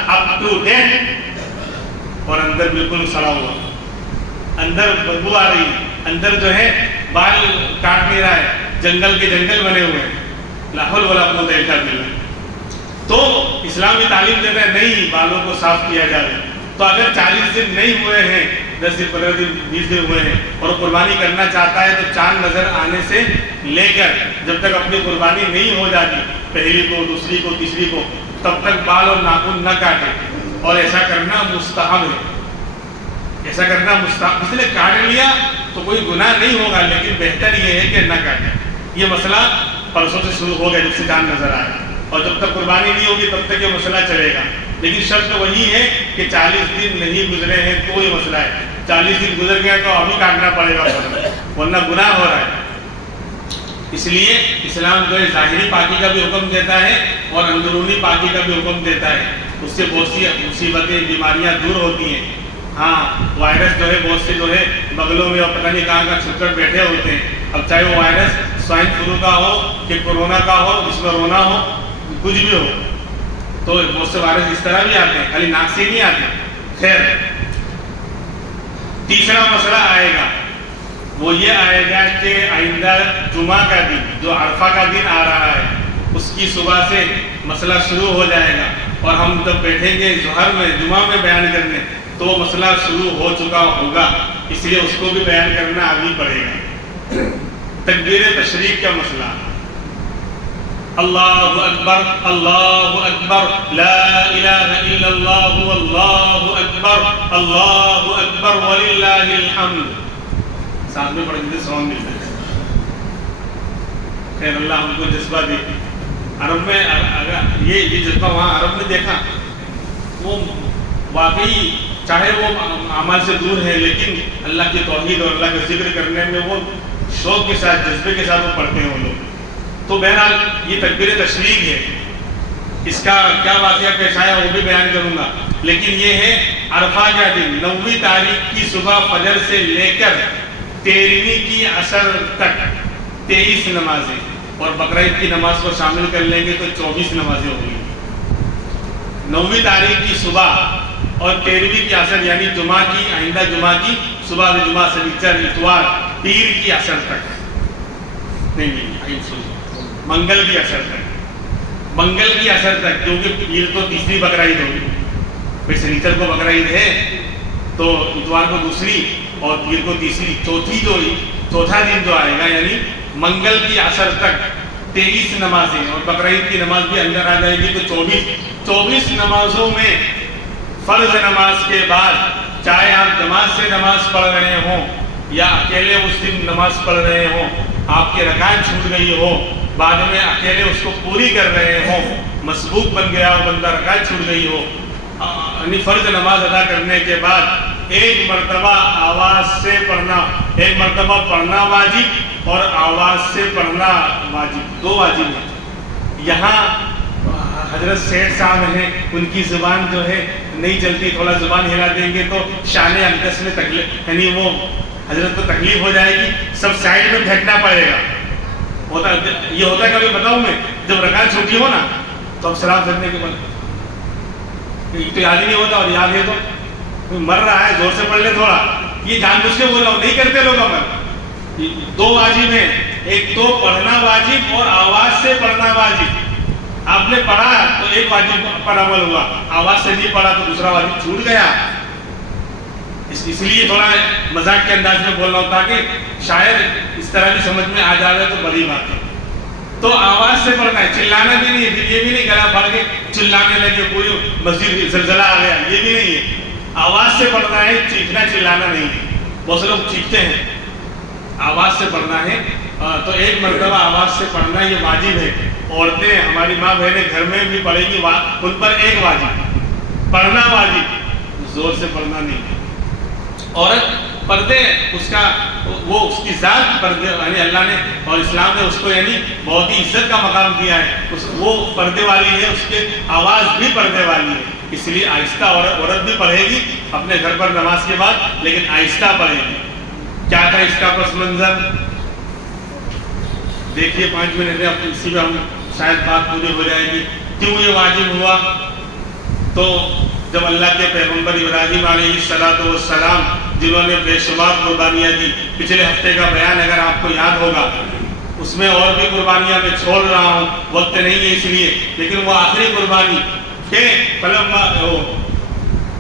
اپ ٹو ڈیٹ، اور اندر بالکل سڑا ہوا، اندر بدبو آ رہی ہے، اندر جو ہے بال کاٹ نہیں رہا ہے، جنگل کے جنگل بنے ہوئے ہیں، لا حول ولا قوت الا باللہ۔ تو اسلامی تعلیم دیتا ہے نہیں، بالوں کو صاف کیا جائے۔ تو اگر 40 دن نہیں ہوئے ہیں، 10 دن 15 دن 20 دن ہوئے ہیں اور قربانی کرنا چاہتا ہے تو چاند نظر آنے سے لے کر جب تک اپنی قربانی نہیں ہو جاتی، پہلی کو، دوسری کو، تیسری کو، تب تک بال اور ناخن نہ کاٹے، اور ایسا کرنا مستحب ہے، ایسا کرنا مستحب، اس نے کاٹ لیا تو کوئی گناہ نہیں ہوگا، لیکن بہتر یہ ہے کہ نہ کاٹے۔ یہ مسئلہ پرسوں سے شروع ہو گیا جب سے چاند نظر آیا، اور جب تک قربانی نہیں ہوگی تب تک یہ مسئلہ چلے گا، لیکن شرط وہی ہے کہ 40 دن نہیں گزرے ہیں تو یہ مسئلہ ہے، 40 دن گزر گئے تو ابھی کاٹنا پڑے گا، ورنہ گناہ ہو رہا ہے۔ اس لیے اسلام جو ہے ظاہری پاکی کا بھی حکم دیتا ہے اور اندرونی پاکی کا بھی حکم دیتا ہے، اس سے بہت سی مصیبتیں، بیماریاں دور ہوتی ہیں۔ ہاں، وائرس جو ہے بہت سے جو ہے بغلوں میں اور پتہ نہیں کہاں چھپ کر بیٹھے ہوتے ہیں، اب چاہے وہ وائرس سوائن فلو کا ہو کہ کورونا کا ہو، جس میں رونا ہو، کچھ بھی ہو، تو بہت سے وائرس اس طرح بھی آتے ہیں، خالی ناک سے نہیں آتے۔ خیر، تیسرا مسئلہ آئے گا، وہ یہ آئے گا کہ آئندہ جمعہ کا دن، جو عرفہ کا دن آ رہا ہے، اس کی صبح سے مسئلہ شروع ہو جائے گا، اور ہم جب بیٹھیں گے ظہر میں، جمعہ میں بیان کرنے، تو وہ مسئلہ شروع ہو چکا ہوگا، اس لیے اس کو بھی بیان کرنا ابھی پڑے گا۔ تکبیر تشریق کا مسئلہ، اللہ اکبر اللہ اکبر لا الہ الا اللہ واللہ اکبر اللہ اکبر وللہ الحمد، ساتھ میں پڑھ دیتے سوان ملتا ہے۔ خیر اللہ ہم کو جذبہ دے، عرب میں یہ جذبہ وہاں عرب میں دیکھا، وہ واقعی چاہے وہ اعمال سے دور ہے لیکن اللہ کی توحید اور اللہ کا ذکر کرنے میں وہ شوق کے ساتھ، جذبے کے ساتھ وہ پڑھتے ہیں وہ لوگ۔ تو بہرحال یہ تکبیر تشریق ہے، اس کا کیا واقعہ پیش آیا وہ بھی بیان کروں گا، لیکن یہ ہے عرفہ کا دن 9ویں تاریخ کی صبح فجر سے لے کر 13ویں کی عصر تک 23 نمازیں، اور بقرعید کی نماز کو شامل کر لیں گے تو 24 نمازیں ہوں گی۔ 9ویں تاریخ کی صبح اور 13ویں کی عصر، یعنی جمعہ کی، آئندہ جمعہ کی صبح سے، جمعہ سنیچر اتوار پیر کی عصر تک، نہیں منگل کی عصر تک، منگل کی عصر تک، کیونکہ پیر تو تیسری بقرعید ہوگی، پھر سنیچر کو بقرعید ہے تو اتوار کو دوسری اور پیر کو تیسری، چوتھا دن جو آئے گا یعنی منگل کی عصر تک 23 نمازیں، اور بقرعید کی نماز بھی اندر آ جائے گی تو 24 نمازوں میں فرض نماز کے بعد، چاہے آپ جماعت سے نماز پڑھ رہے ہوں یا اکیلے اس دن نماز پڑھ رہے ہوں، آپ کی رکعت چھوٹ گئی ہو، بعد میں اکیلے اس کو پوری کر رہے ہوں، مسبوق بن گیا ہو بندہ، رکعت چھوٹ گئی ہو، یعنی فرض نماز ادا کرنے کے بعد ایک مرتبہ آواز سے پڑھنا، ایک مرتبہ پڑھنا واجب اور آواز سے پڑھنا واجب، 2 واجب ہیں۔ یہاں حضرت سیٹھ صاحب ہیں، ان کی زبان جو ہے نہیں چلتی، تھوڑا زبان ہلا دیں گے تو شان اقدس میں تکلیف، یعنی وہ حضرت کو تکلیف ہو جائے گی، سب سائڈ میں پھینکنا پڑے گا، ہوتا یہ ہوتا ہے کبھی بتاؤں میں، جب رکعت چھوٹی ہو نا تو اب سلام پھیرنے کے بعد تو یاد ہی نہیں ہوتا، اور یاد ہے تو مر رہا ہے زور سے پڑھ لے تھوڑا، یہ جان بوجھ کے بولا نہیں کرتے لوگ عمل۔ دو واجب ہیں، ایک تو پڑھنا واجب اور آواز سے پڑھنا واجب۔ آپ نے پڑھا تو ایک واجب پر عمل ہوا، آواز سے نہیں پڑھا تو دوسرا واجب چھوٹ گیا۔ اس لیے تھوڑا مذاق کے انداز میں بول رہا ہوں تاکہ شاید اس طرح بھی سمجھ میں آ جائے تو بڑی بات ہے۔ تو آواز سے پڑھنا ہے، چلانا بھی نہیں ہے، پھر یہ بھی نہیں گلا پھاڑ کے چلانے لگے کوئی مسجد زلزلہ آ گیا، یہ بھی نہیں ہے۔ آواز سے پڑھنا ہے، چیخنا چلانا نہیں ہے۔ بہت سے لوگ چیختے ہیں، آواز سے پڑھنا ہے۔ تو ایک مرتبہ آواز سے پڑھنا یہ واجب ہے۔ عورتیں ہماری ماں بہنیں گھر میں بھی پڑھیں گی، ان پر ایک واجب، پڑھنا واجب، زور سے پڑھنا نہیں۔ عورت پردے اس کا وہ اس کی ذات پردے، یعنی اللہ نے اور اسلام نے اس کو یعنی بہت ہی عزت کا مقام دیا ہے، وہ پردے والی ہے، اس کے آواز بھی پردے والی ہے، اس لیے آہستہ عورت بھی پڑھے گی اپنے گھر پر نماز کے بعد، لیکن آہستہ پڑھے گی۔ کیا تھا اس کا پس منظر دیکھیے 5 منٹ میں، اسی میں ہم شاید بات پوری ہو جائے گی کیوں یہ واجب ہوا۔ تو جب اللہ کے پیغمبر ابراہیم علیہ السلام جنہوں نے بے شمار قربانیاں دی، پچھلے ہفتے کا بیان اگر آپ کو یاد ہوگا، اس میں اور بھی قربانیاں میں چھوڑ رہا ہوں، وقت نہیں ہے اس لیے، لیکن وہ آخری قربانی کہ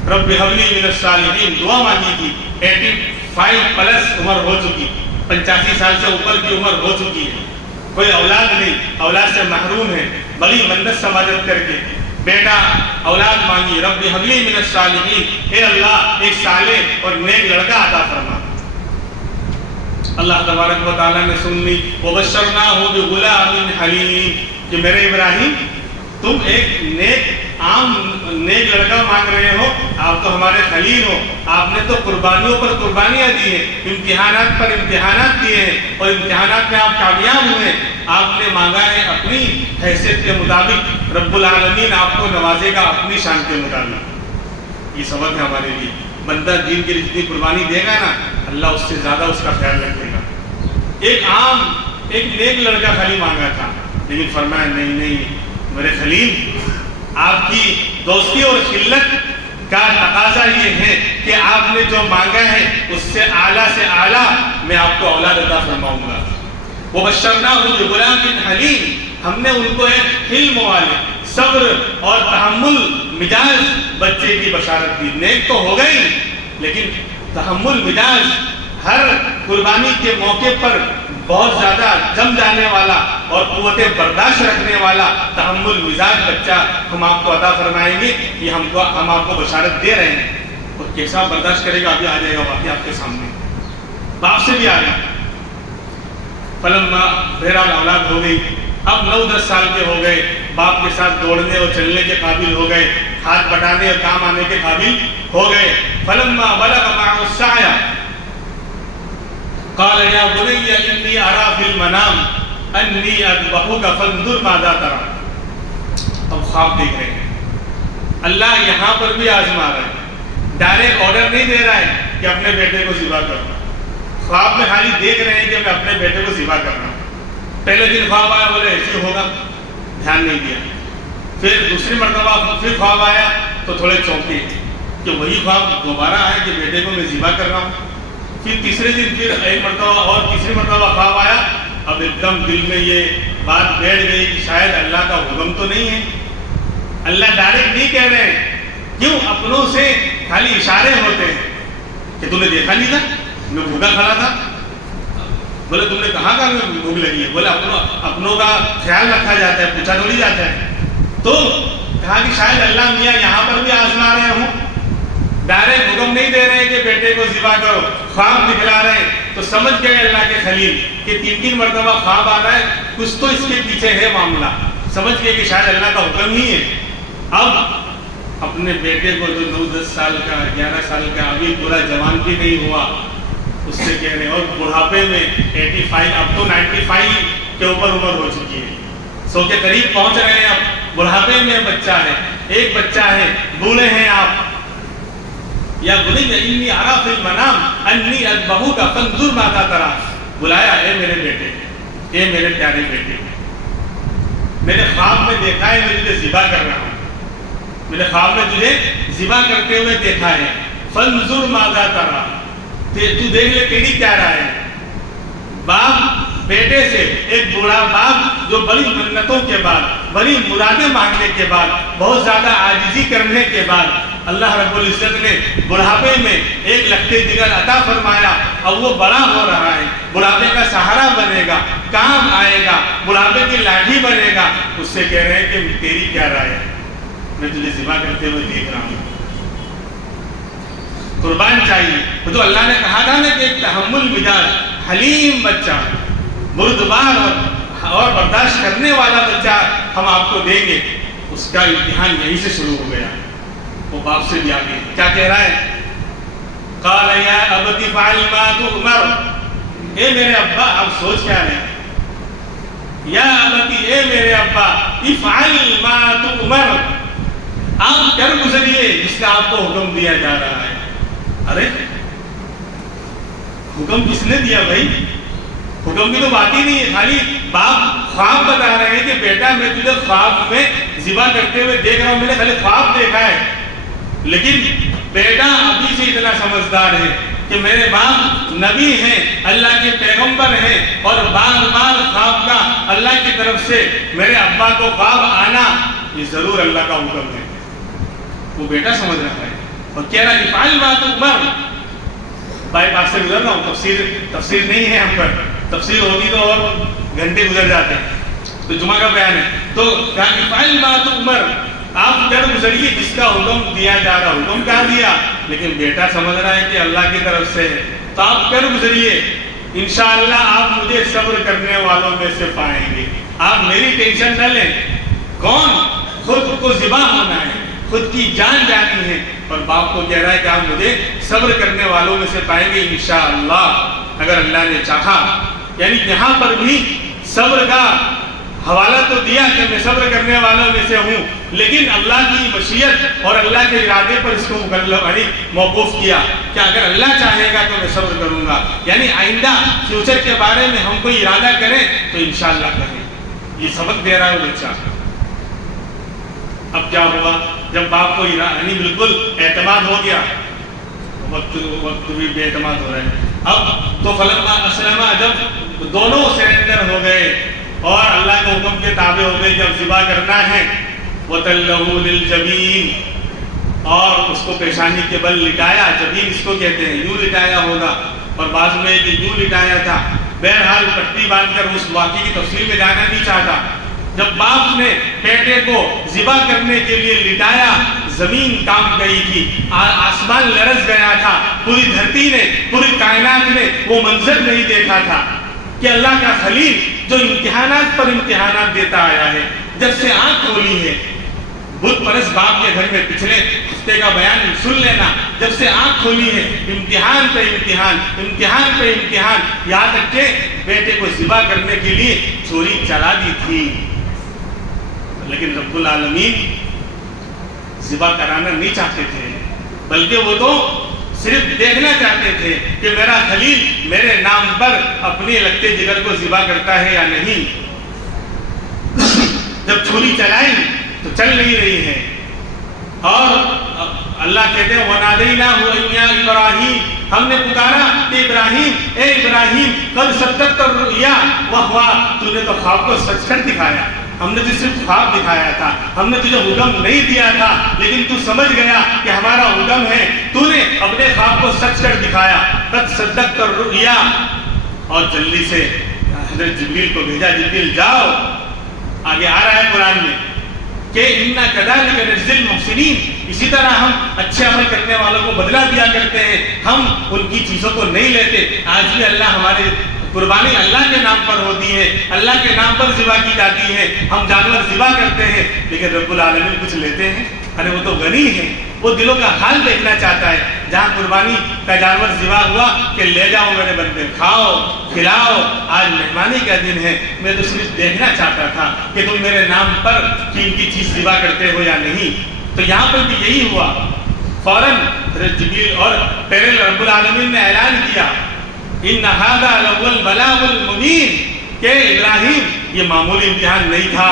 رب هب لي من الصالحین دعا مانگی تھی، 85 پلس عمر ہو چکی، 85 سال سے اوپر کی عمر ہو چکی ہے، کوئی اولاد نہیں، اولاد سے محروم ہے، بڑی منت سماجت کر کے بیٹا اولاد مانگی، رب هب لي من الصالحین، اے اللہ ایک صالح اور نیک لڑکا عطا فرما۔ اللہ تبارک و تعالیٰ نے سن لی، وبشرناہ بغلام حلیم، کہ میرے ابراہیم تم ایک نیک لڑکا مانگ رہے ہو، آپ تو ہمارے خلیل ہو، آپ نے تو قربانیوں پر قربانیاں دی ہیں، امتحانات پر امتحانات دیے ہیں، اور امتحانات میں آپ کامیاب ہوئے، آپ نے مانگا ہے اپنی حیثیت کے مطابق، رب العالمین آپ کو نوازے گا اپنی شان کے مطابق۔ یہ سبق ہے ہمارے لیے، بندہ دین کے لیے جتنی قربانی دے گا نا، اللہ اس سے زیادہ اس کا خیال رکھے گا۔ ایک نیک لڑکا خالی مانگا تھا، لیکن فرمایا نہیں میرے خلیل، آپ کی دوستی اور خلت کا تقاضا یہ ہے کہ آپ نے جو مانگا ہے اس سے اعلیٰ سے اعلیٰ میں آپ کو اولاد عطا فرماؤں گا۔ وبشرناہ بغلام حلیم، ہم نے ان کو ایک حلم والے، صبر اور تحمل مزاج بچے کی بشارت دی۔ نیک تو ہو گئی لیکن تحمل مزاج، ہر قربانی کے موقع پر بہت زیادہ جم جانے والا اور قوت برداشت رکھنے والا تحمل مزاج بچہ ہم آپ کو عطا فرمائیں گے، یہ ہم آپ کو بشارت دے رہے ہیں۔ اور کیسا برداشت کرے گا ابھی آ جائے گا واقعی آپ کے سامنے، باپ سے بھی آ گیا۔ فلما بہرحال اولاد ہو گئی، اب 9-10 سال کے ہو گئے، باپ کے ساتھ دوڑنے اور چلنے کے قابل ہو گئے، ہاتھ بٹانے اور کام آنے کے قابل ہو گئے۔ فلما بلغ معه السعي قال یا بنی انی ارى فی المنام انی اذبحک فانظر ماذا ترى۔ اب خواب دیکھ رہے ہیں، اللہ یہاں پر بھی آزما رہا ہے، ڈائریکٹ آرڈر نہیں دے رہا ہے کہ اپنے بیٹے کو ذبح کرنا، خواب میں خالی دیکھ رہے ہیں کہ میں اپنے بیٹے کو ذبح کرنا۔ پہلے دن خواب آیا، بولے ایسے ہوگا، دھیان نہیں دیا۔ پھر دوسری مرتبہ پھر خواب آیا تو تھوڑے چونکے کہ وہی خواب دوبارہ آیا کہ بیٹے کو میں ذبح کر رہا ہوں۔ پھر تیسرے دن پھر ایک مرتبہ اور تیسری مرتبہ خواب آیا، اب ایک دم دل میں یہ بات بیٹھ گئی کہ شاید اللہ کا حکم تو نہیں ہے، اللہ ڈائریکٹ نہیں کہہ رہے ہیں، کیوں اپنوں سے خالی اشارے ہوتے ہیں کہ تم نے دیکھا نہیں تھا میں بھوکا کھڑا تھا، بولے تم نے کہاں کہا میں بھوک لگی ہے، بولے اپنوں کا خیال رکھا جاتا ہے، پوچھا تھوڑی جاتا ہے۔ تو کہا کہ شاید اللہ میاں یہاں پر بھی آزما رہے ہوں، ڈائریکٹ حکم نہیں دے رہے کہ بیٹے کو ذبح کرو، خواب دکھلا رہے ہیں۔ تو سمجھ گئے اللہ کے خلیل کہ 3 مرتبہ خواب آ رہا ہے، کچھ تو اس کے پیچھے ہے معاملہ، سمجھ گئے کہ شاید اللہ کا حکم ہی ہے۔ اب اپنے بیٹے کو جو 9-10 سال کا 11 سال کا ابھی پورا جوان بھی نہیں ہوا، اس سے کہہ رہے ہیں، اور بڑھاپے میں 85 اب تو 95 کے اوپر عمر ہو چکی ہے، 100 کے قریب پہنچ رہے ہیں، اب بڑھاپے میں بچہ ہے، ایک بچہ ہے، بوڑھے ہیں آپ۔ یا بنی انی ارى فی المنام انی اذبحک فانظر ماذا ترى، بلایا اے میرے بیٹے اے میرے پیارے بیٹے، میرے خواب میں دیکھا ہے میں تجھے ذبح کر رہا ہوں، میرے خواب میں تجھے ذبح کرتے ہوئے دیکھا ہے، فانظر ماذا ترى، تو دیکھ لے تیری کیا رائے ہے۔ باپ بیٹے سے، ایک بوڑھا باپ جو بڑی منتوں کے بعد، بڑی مرادیں مانگنے کے بعد، بہت زیادہ عاجزی کرنے کے بعد اللہ رب العزت نے بڑھاپے میں ایک لختے جگر عطا فرمایا، اب وہ بڑا ہو رہا ہے، بڑھاپے کا سہارا بنے گا، کام آئے گا، بڑھاپے کی لاٹھی بنے گا، اس سے کہہ رہے ہیں کہ تیری کیا رائے ہے، میں تجھے ذبح کرتے ہوئے دیکھ رہا ہوں۔ قربان چاہیے، وہ تو اللہ نے کہا تھا نا کہ ایک تحمل مزاج حلیم بچہ، بردبار اور برداشت کرنے والا بچہ ہم آپ کو دیں گے، اس کا امتحان یہیں سے شروع ہو گیا۔ وہ باپ سے بھی آگے کیا کہہ رہا ہے؟ قال یا ابت فعل ما تؤمر، اے میرے ابا آپ سوچ کیا رہے ہیں؟ یا ابتی، اے میرے ابا، افعل ما تؤمر، آپ کر گزریے جس کا آپ کو حکم دیا جا رہا ہے۔ ارے حکم کس نے دیا بھائی؟ حکم کی تو بات ہی نہیں ہے، خالی باپ خواب بتا رہے ہیں کہ بیٹا میں تجھے خواب میں ذبح کرتے ہوئے دیکھ رہا ہوں، میں نے خالی خواب دیکھا ہے، لیکن بیٹا ابھی سے اتنا سمجھدار ہے کہ میرے باپ نبی ہیں، اللہ کے پیغمبر ہیں، اور بار بار خواب کا اللہ کی طرف سے میرے ابا کو خواب آنا یہ ضرور اللہ کا حکم ہے۔ وہ بیٹا سمجھ رہا ہے اور کہہ رہا ہے فعل ما تؤمر۔ بھائی پاس سے گزر رہا ہوں، تفسیر نہیں ہے ہم پر، تفسیر ہوگی تو اور گھنٹے گزر جاتے ہیں، تو جمعہ کا بیان ہے، تو کہا کہ فعل ما تؤمر، آپ کر گزریے جس کا حکم دیا جا رہا، حکم کہا دیا لیکن بیٹا سمجھ رہا ہے کہ اللہ کی طرف سے ہے، تو آپ کر گزریے، انشاءاللہ آپ مجھے صبر کرنے والوں میں سے پائیں گے، آپ میری ٹینشن نہ لیں۔ کون؟ خود کو ذبح ہونا ہے، خود کی جان جانی ہے، اور باپ کو کہہ رہا ہے کہ آپ مجھے صبر کرنے والوں میں سے پائیں گے انشاءاللہ اگر اللہ نے چاہا۔ یعنی یہاں پر بھی صبر کا حوالہ تو دیا کہ میں صبر کرنے والوں میں سے ہوں، لیکن اللہ کی مشیت اور اللہ کے ارادے پر اس کو موقوف کیا کہ اگر اللہ چاہے گا تو میں صبر کروں گا، یعنی آئندہ فیوچر کے بارے میں ہم کوئی ارادہ کریں تو انشاءاللہ کریں۔ یہ سبق دے رہا ہے وہ بچہ۔ اب کیا ہوا جب باپ کو یعنی بالکل اعتماد ہو گیا، وقت بھی بے اعتماد ہو رہا ہے، اب تو فلما اسلما، جب دونوں سرنڈر ہو گئے اور اللہ کے حکم کے تابع ہو گئے، جب ذبح کرنا ہے، وَتَلَّهُ لِلْجَبِينِ، اور اس کو پیشانی کے بل لٹایا، جبین اس کو کہتے ہیں، یوں لٹایا ہوگا، اور بعض میں کہ یوں لٹایا تھا، بہرحال پٹی باندھ کر اس واقعے کی تفصیل میں جانا نہیں چاہتا۔ جب باپ نے بیٹے کو ذبح کرنے کے لیے لٹایا، زمین کانپ گئی تھی، آسمان لرز گیا تھا، پوری دھرتی نے، پوری کائنات نے وہ منظر نہیں دیکھا تھا کہ اللہ کا خلیل جو امتحانات پر امتحانات دیتا آیا ہے، جب سے آنکھ کھولی ہے، بت پرست باپ کے گھر میں پچھلے ہفتے کا بیان سن لینا، جب سے آنکھ کھولی ہے امتحان پہ امتحان، امتحان پہ امتحان، یہاں تک کہ بیٹے کو ذبح کرنے کے لیے چھری چلا دی تھی، لیکن رب العالمین ذبح کرانا نہیں چاہتے تھے، بلکہ وہ تو صرف دیکھنا چاہتے تھے کہ میرا خلیل میرے نام پر اپنے لگتے جگر کو ذبح کرتا ہے یا نہیں۔ جب چھری چلائی تو چل نہیں رہی ہے، اور اللہ کہتے ہیں وَنَادَيْنَاهُ يَا إِبْرَاهِيمُ، ہم نے پکارا کہ ابراہیم، اے ابراہیم، قَدْ صَدَّقْتَ الرُّؤْيَا وَهُوَ، تو نے تو خواب کو سچ کر دکھایا، ہم نے تجھے صرف خواب دکھایا تھا، ہم نے تجھے حکم نہیں دیا تھا، لیکن تو سمجھ گیا کہ ہمارا حکم ہے، تو نے اپنے خواب کو سچ کر دکھایا، قَدْ صَدَّقْتَ الرُّؤْيَا، اور جلدی سے حضرت جبریل کو بھیجا، جبریل جاؤ، آگے آ رہا ہے قرآن میں کہ اِنَّا كَذَلِكَ نَجْزِي الْمُحْسِنِينَ، اسی طرح ہم اچھے عمل کرنے والوں کو بدلہ دیا کرتے ہیں، ہم ان کی چیزوں کو نہیں لیتے۔ آج بھی اللہ ہمارے قربانی اللہ کے نام پر ہوتی ہے، اللہ کے نام پر ذبح کی جاتی ہے، ہم جانور ذبح کرتے ہیں، لیکن رب العالمین کچھ لیتے ہیں؟ ارے وہ تو غنی ہے، وہ دلوں کا حال دیکھنا چاہتا ہے۔ جہاں قربانی کا جانور ذبح ہوا کہ لے جاؤ میرے بندے، کھاؤ کھلاؤ، آج مہمانی کا دن ہے، میں تو صرف دیکھنا چاہتا تھا کہ تم میرے نام پر قیمتی چیز ذبح کرتے ہو یا نہیں۔ تو یہاں پر بھی یہی ہوا، فوراً حضرت جبریل اور پہلے رب العالمین نے اعلان کیا، ان هذا لهو البلاغ المبین، کہ ابراہیم یہ معمولی امتحان نہیں تھا،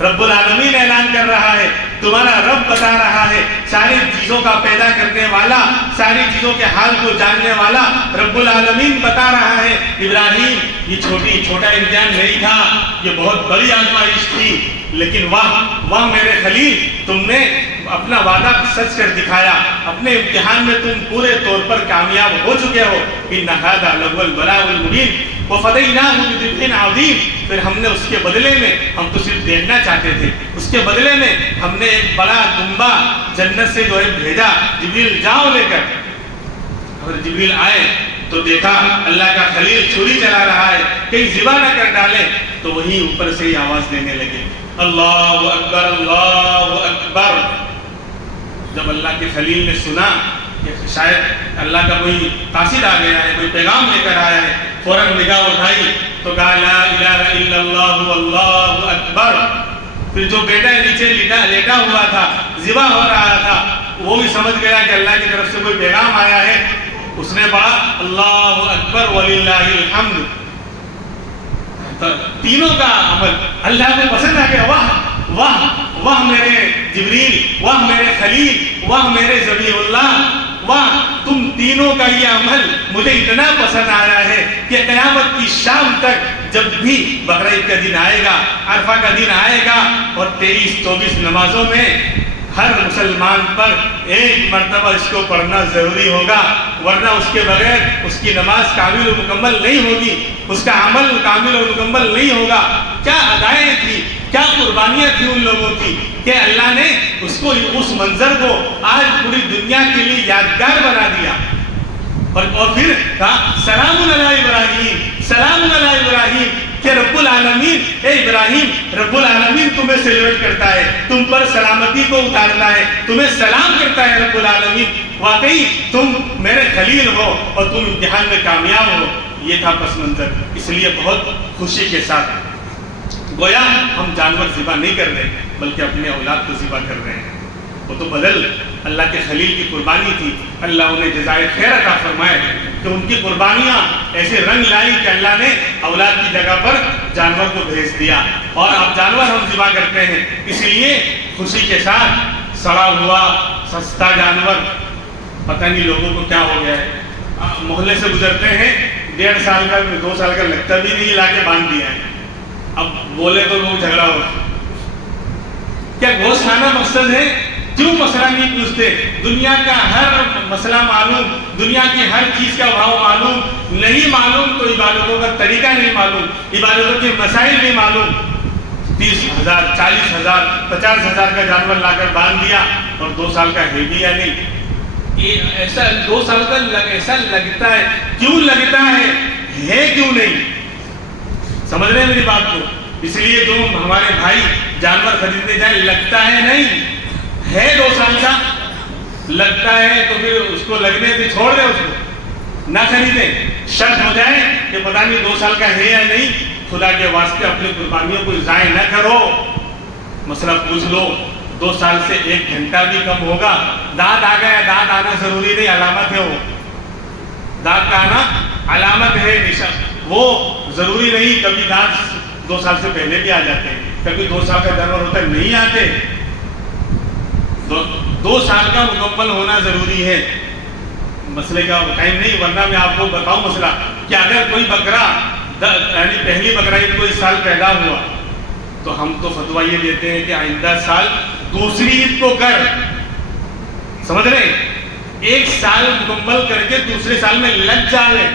رب العالمین اعلان کر رہا ہے، تمہارا رب بتا رہا ہے، ساری چیزوں کا پیدا کرنے والا، ساری چیزوں کے حال کو جاننے والا رب العالمین بتا رہا ہے، ابراہیم یہ چھوٹا امتحان نہیں تھا، یہ بہت بڑی آزمائش تھی، لیکن واہ میرے خلیل، تم نے اپنا وعدہ سچ کر دکھایا، اپنے امتحان میں تم پورے طور پر کامیاب ہو چکے ہو، ان ھذا لہو البلاء المبین وفدیناہ بذبح عظیم۔ پھر ہم نے اس کے بدلے میں، ہم تو صرف دیکھنا چاہتے تھے، اس کے بدلے میں ہم نے ایک بڑا دمبا جنت سے جو ہے بھیجا، جبریل جاؤ لے کر۔ اور جبریل آئے تو دیکھا اللہ کا خلیل چھری چلا رہا ہے، کہیں ذبح نہ کر ڈالے، تو وہی اوپر سے ہی آواز دینے لگے، اللہ اکبر اللہ اکبر۔ جب اللہ کے خلیل نے سنا کہ شاید اللہ کا کوئی قاصد آ گیا ہے، کوئی پیغام لے کر آیا ہے، فوراً نگاہ اٹھائی تو کہا لا الہ الا اللہ واللہ اکبر۔ پھر جو بیٹا نیچے لیٹا ہوا تھا، ذبح ہو رہا تھا، وہ بھی سمجھ گیا کہ اللہ کی طرف سے کوئی پیغام آیا ہے، اس نے پڑھا اللہ اکبر وللہ الحمد۔ تینوں کا عمل اللہ کو پسند آ گیا، واہ واہ واہ میرے جبریل، واہ میرے خلیل، واہ میرے ذبیح اللہ، واہ تم تینوں کا یہ عمل مجھے اتنا پسند آیا ہے کہ قیامت کی شام تک جب بھی بقرعید کا دن آئے گا، عرفہ کا دن آئے گا، اور 23-24 نمازوں میں ہر مسلمان پر ایک مرتبہ اس کو پڑھنا ضروری ہوگا، ورنہ اس کے بغیر اس کی نماز کامل و مکمل نہیں ہوگی، اس کا عمل کامل و مکمل نہیں ہوگا۔ کیا ادائیں تھی، کیا قربانیاں تھیں ان لوگوں کی کہ اللہ نے اس منظر کو آج پوری دنیا کے لیے یادگار بنا دیا۔ اور پھر کہا سلام علی ابراہیم، سلام علی ابراہیم، کہ رب العالمین، اے ابراہیم، رب العالمین تمہیں سیلیبریٹ کرتا ہے، تم پر سلامتی کو اتارتا ہے، تمہیں سلام کرتا ہے رب العالمین، واقعی تم میرے خلیل ہو اور تم امتحان میں کامیاب ہو۔ یہ تھا پس منظر، اس لیے بہت خوشی کے ساتھ گویا ہم جانور ذبح نہیں کر رہے بلکہ اپنے اولاد کو ذبح کر رہے ہیں۔ وہ تو بدل اللہ کے خلیل کی قربانی تھی، اللہ انہیں جزائے خیر عطا فرمائے کہ ان کی قربانیاں ایسے رنگ لائی کہ اللہ نے اولاد کی جگہ پر جانور کو بھیج دیا، اور اب جانور ہم ذبح کرتے ہیں، اس لیے خوشی کے ساتھ سڑا ہوا سستا جانور، پتہ نہیں لوگوں کو کیا ہو گیا ہے، محلے سے گزرتے ہیں 1.5 سال کا 2 سال کا لگتا بھی نہیں، لا کے باندھ دیا ہے، اب بولے تو لوگ جھگڑا ہو۔ کیا گوشت کھانا مقصد ہے؟ کیوں مسئلہ نہیں پوچھتے؟ دنیا کا ہر مسئلہ معلوم، دنیا کی ہر چیز کا بھاؤ معلوم، نہیں معلوم تو عبادتوں کا طریقہ نہیں معلوم، عبادتوں کے مسائل نہیں معلوم۔ 30,000 40,000 50,000 کا جانور لا کر باندھ دیا اور 2 سال کا ہے بھی یا نہیں، یہ ایسا 2 سال کا ایسا لگتا ہے، کیوں لگتا ہے کیوں نہیں؟ سمجھ رہے ہیں میری بات کو؟ اس لیے جو ہمارے بھائی جانور خریدنے جائیں، لگتا ہے نہیں ہے 2 سال کا، لگتا ہے تو پھر اس کو لگنے سے چھوڑ دیں، اس کو نہ خریدیں، شک ہو جائے کہ پتہ نہیں 2 سال کا ہے یا نہیں، خدا کے واسطے اپنی قربانیوں کو ضائع نہ کرو، مسئلہ پوچھ لو۔ 2 سال سے 1 گھنٹہ بھی کم ہوگا، دانت آ گیا، دانت آنا ضروری نہیں، علامت ہے، وہ دانت کا آنا علامت ہے، نشان وہ ضروری نہیں، کبھی دانت 2 سال سے پہلے بھی آ جاتے ہیں، کبھی 2 سال کا جانور ہوتا ہے نہیں آتے، 2 سال کا مکمل ہونا ضروری ہے۔ مسئلے کا ٹائم نہیں، ورنہ میں آپ کو بتاؤں مسئلہ کہ اگر کوئی بکرا یعنی پہلی بقرعید کو اس سال پیدا ہوا تو ہم تو فتویٰ یہ دیتے ہیں کہ آئندہ سال دوسری عید کو کر، سمجھ رہے ہیں، 1 سال مکمل کر کے دوسرے سال میں لگ جائے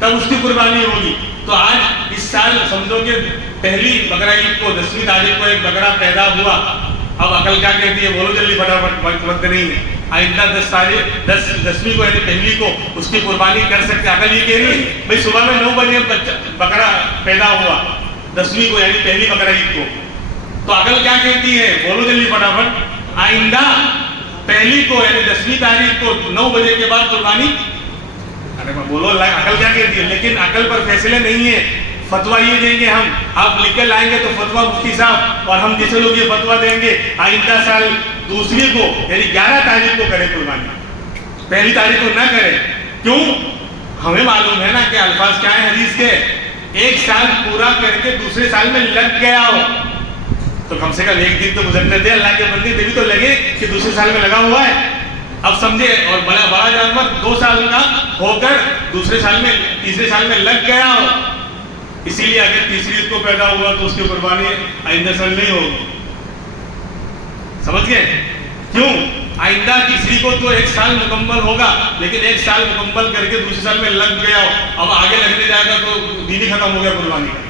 تب اس کی قربانی ہوگی۔ تو آج اس سال سمجھو کہ پہلی بقرعید کو 10ویں تاریخ کو ایک بکرا پیدا ہوا، اب عقل کیا کہتی ہے؟ بولو جلدی فٹافٹ، وقت نہیں ہے، آئندہ 10ویں کو یعنی پہلی کو اس کی قربانی کر سکتے۔ عقل یہ کہہ رہی ہے بھائی صبح میں 9 بجے بکرا پیدا ہوا 10ویں کو یعنی پہلی بقرعید کو، تو عقل کیا کہتی ہے؟ بولو جلدی فٹافٹ، آئندہ پہلی کو یعنی 10ویں تاریخ کو 9 بجے کے بعد قربانی۔ ارے میں بولو عقل کیا کہتی ہے؟ لیکن عقل پر فیصلے نہیں ہے، فتویٰ یہ دیں گے ہم، آپ لکھ کے لائیں گے تو فتویٰ مفتی صاحب اور ہم جیسے لوگ یہ فتویٰ دیں گے آئندہ سال دوسری کو یعنی 11 تاریخ کو کرے قربانی، پہلی تاریخ کو نہ کرے۔ کیوں؟ ہمیں معلوم ہے نا کہ الفاظ کیا ہیں حدیث کے، ایک سال پورا کر کے دوسرے سال میں لگ گیا ہو تو کم سے کم ایک دن تو گزرنے دے اللہ کے بندے، تبھی تو لگے کہ دوسرے سال میں لگا ہوا ہے. اب سمجھے، اور بڑا جانور 2 سال کا ہو کر دوسرے سال میں تیسرے سال میں لگ گیا ہو، اسی لیے اگر تیسری عید کو پیدا ہوا تو اس کی قربانی آئندہ سال نہیں ہوگی. سمجھ گئے؟ کیوں؟ آئندہ تیسری کو تو 1 سال مکمل ہوگا، لیکن 1 سال مکمل کر کے دوسرے سال میں لگ گیا ہو، اب آگے لگنے جائے گا تو دن ہی ختم ہو گیا قربانی کا،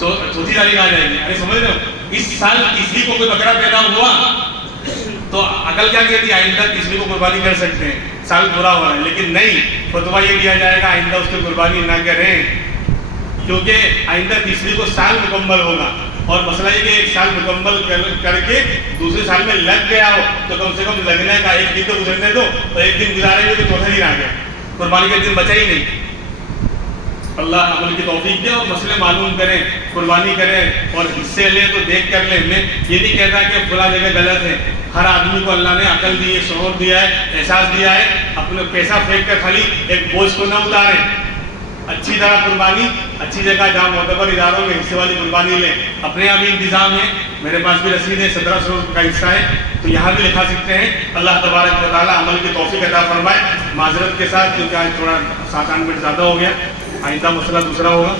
چوتھی تاریخ آ جائے گی. ارے سمجھ رہے ہو، اس سال تیسری کو کوئی بکرا پیدا ہوا تو عقل کیا کہتی ہے آئندہ تیسری کو قربانی کر سکتے ہیں، سال پورا ہوا ہے. لیکن نہیں، فتویٰ یہ دیا جائے گا آئندہ اس کی قربانی نہ کریں، کیونکہ آئندہ تیسری کو سال مکمل ہوگا. اور مسئلہ یہ کہ 1 سال مکمل کر کے دوسرے سال میں لگ گیا ہو تو کم سے کم لگنے کا 1 دن تو گزرنے دو، اور 1 دن گزارے گے تو چوتھا دن آ گیا، قربانی کا دن بچا ہی نہیں. اللہ عمل کی توفیق دے اور مسئلے معلوم کریں، قربانی کریں اور حصے لیں تو دیکھ کر لیں. میں یہ نہیں کہتا کہ فلاں جگہ غلط ہے، ہر آدمی کو اللہ نے عقل دی ہے، شعور دیا ہے، احساس دیا ہے. اپنے پیسہ پھینک کر خالی ایک بوجھ کو نہ اتاریں، اچھی طرح قربانی اچھی جگہ جہاں معتبر اداروں میں حصے والی قربانی لیں. اپنے یہاں بھی انتظام ہے، میرے پاس بھی رسید ہے، 1700 کا حصہ ہے، تو یہاں بھی لکھا سکتے ہیں. اللہ تبارک و تعالیٰ عمل کی توفیق عطا فرمائے. معذرت کے ساتھ کیونکہ آج تھوڑا 7-8 منٹ زیادہ ہو گیا، آئندہ مسئلہ دوسرا ہوگا.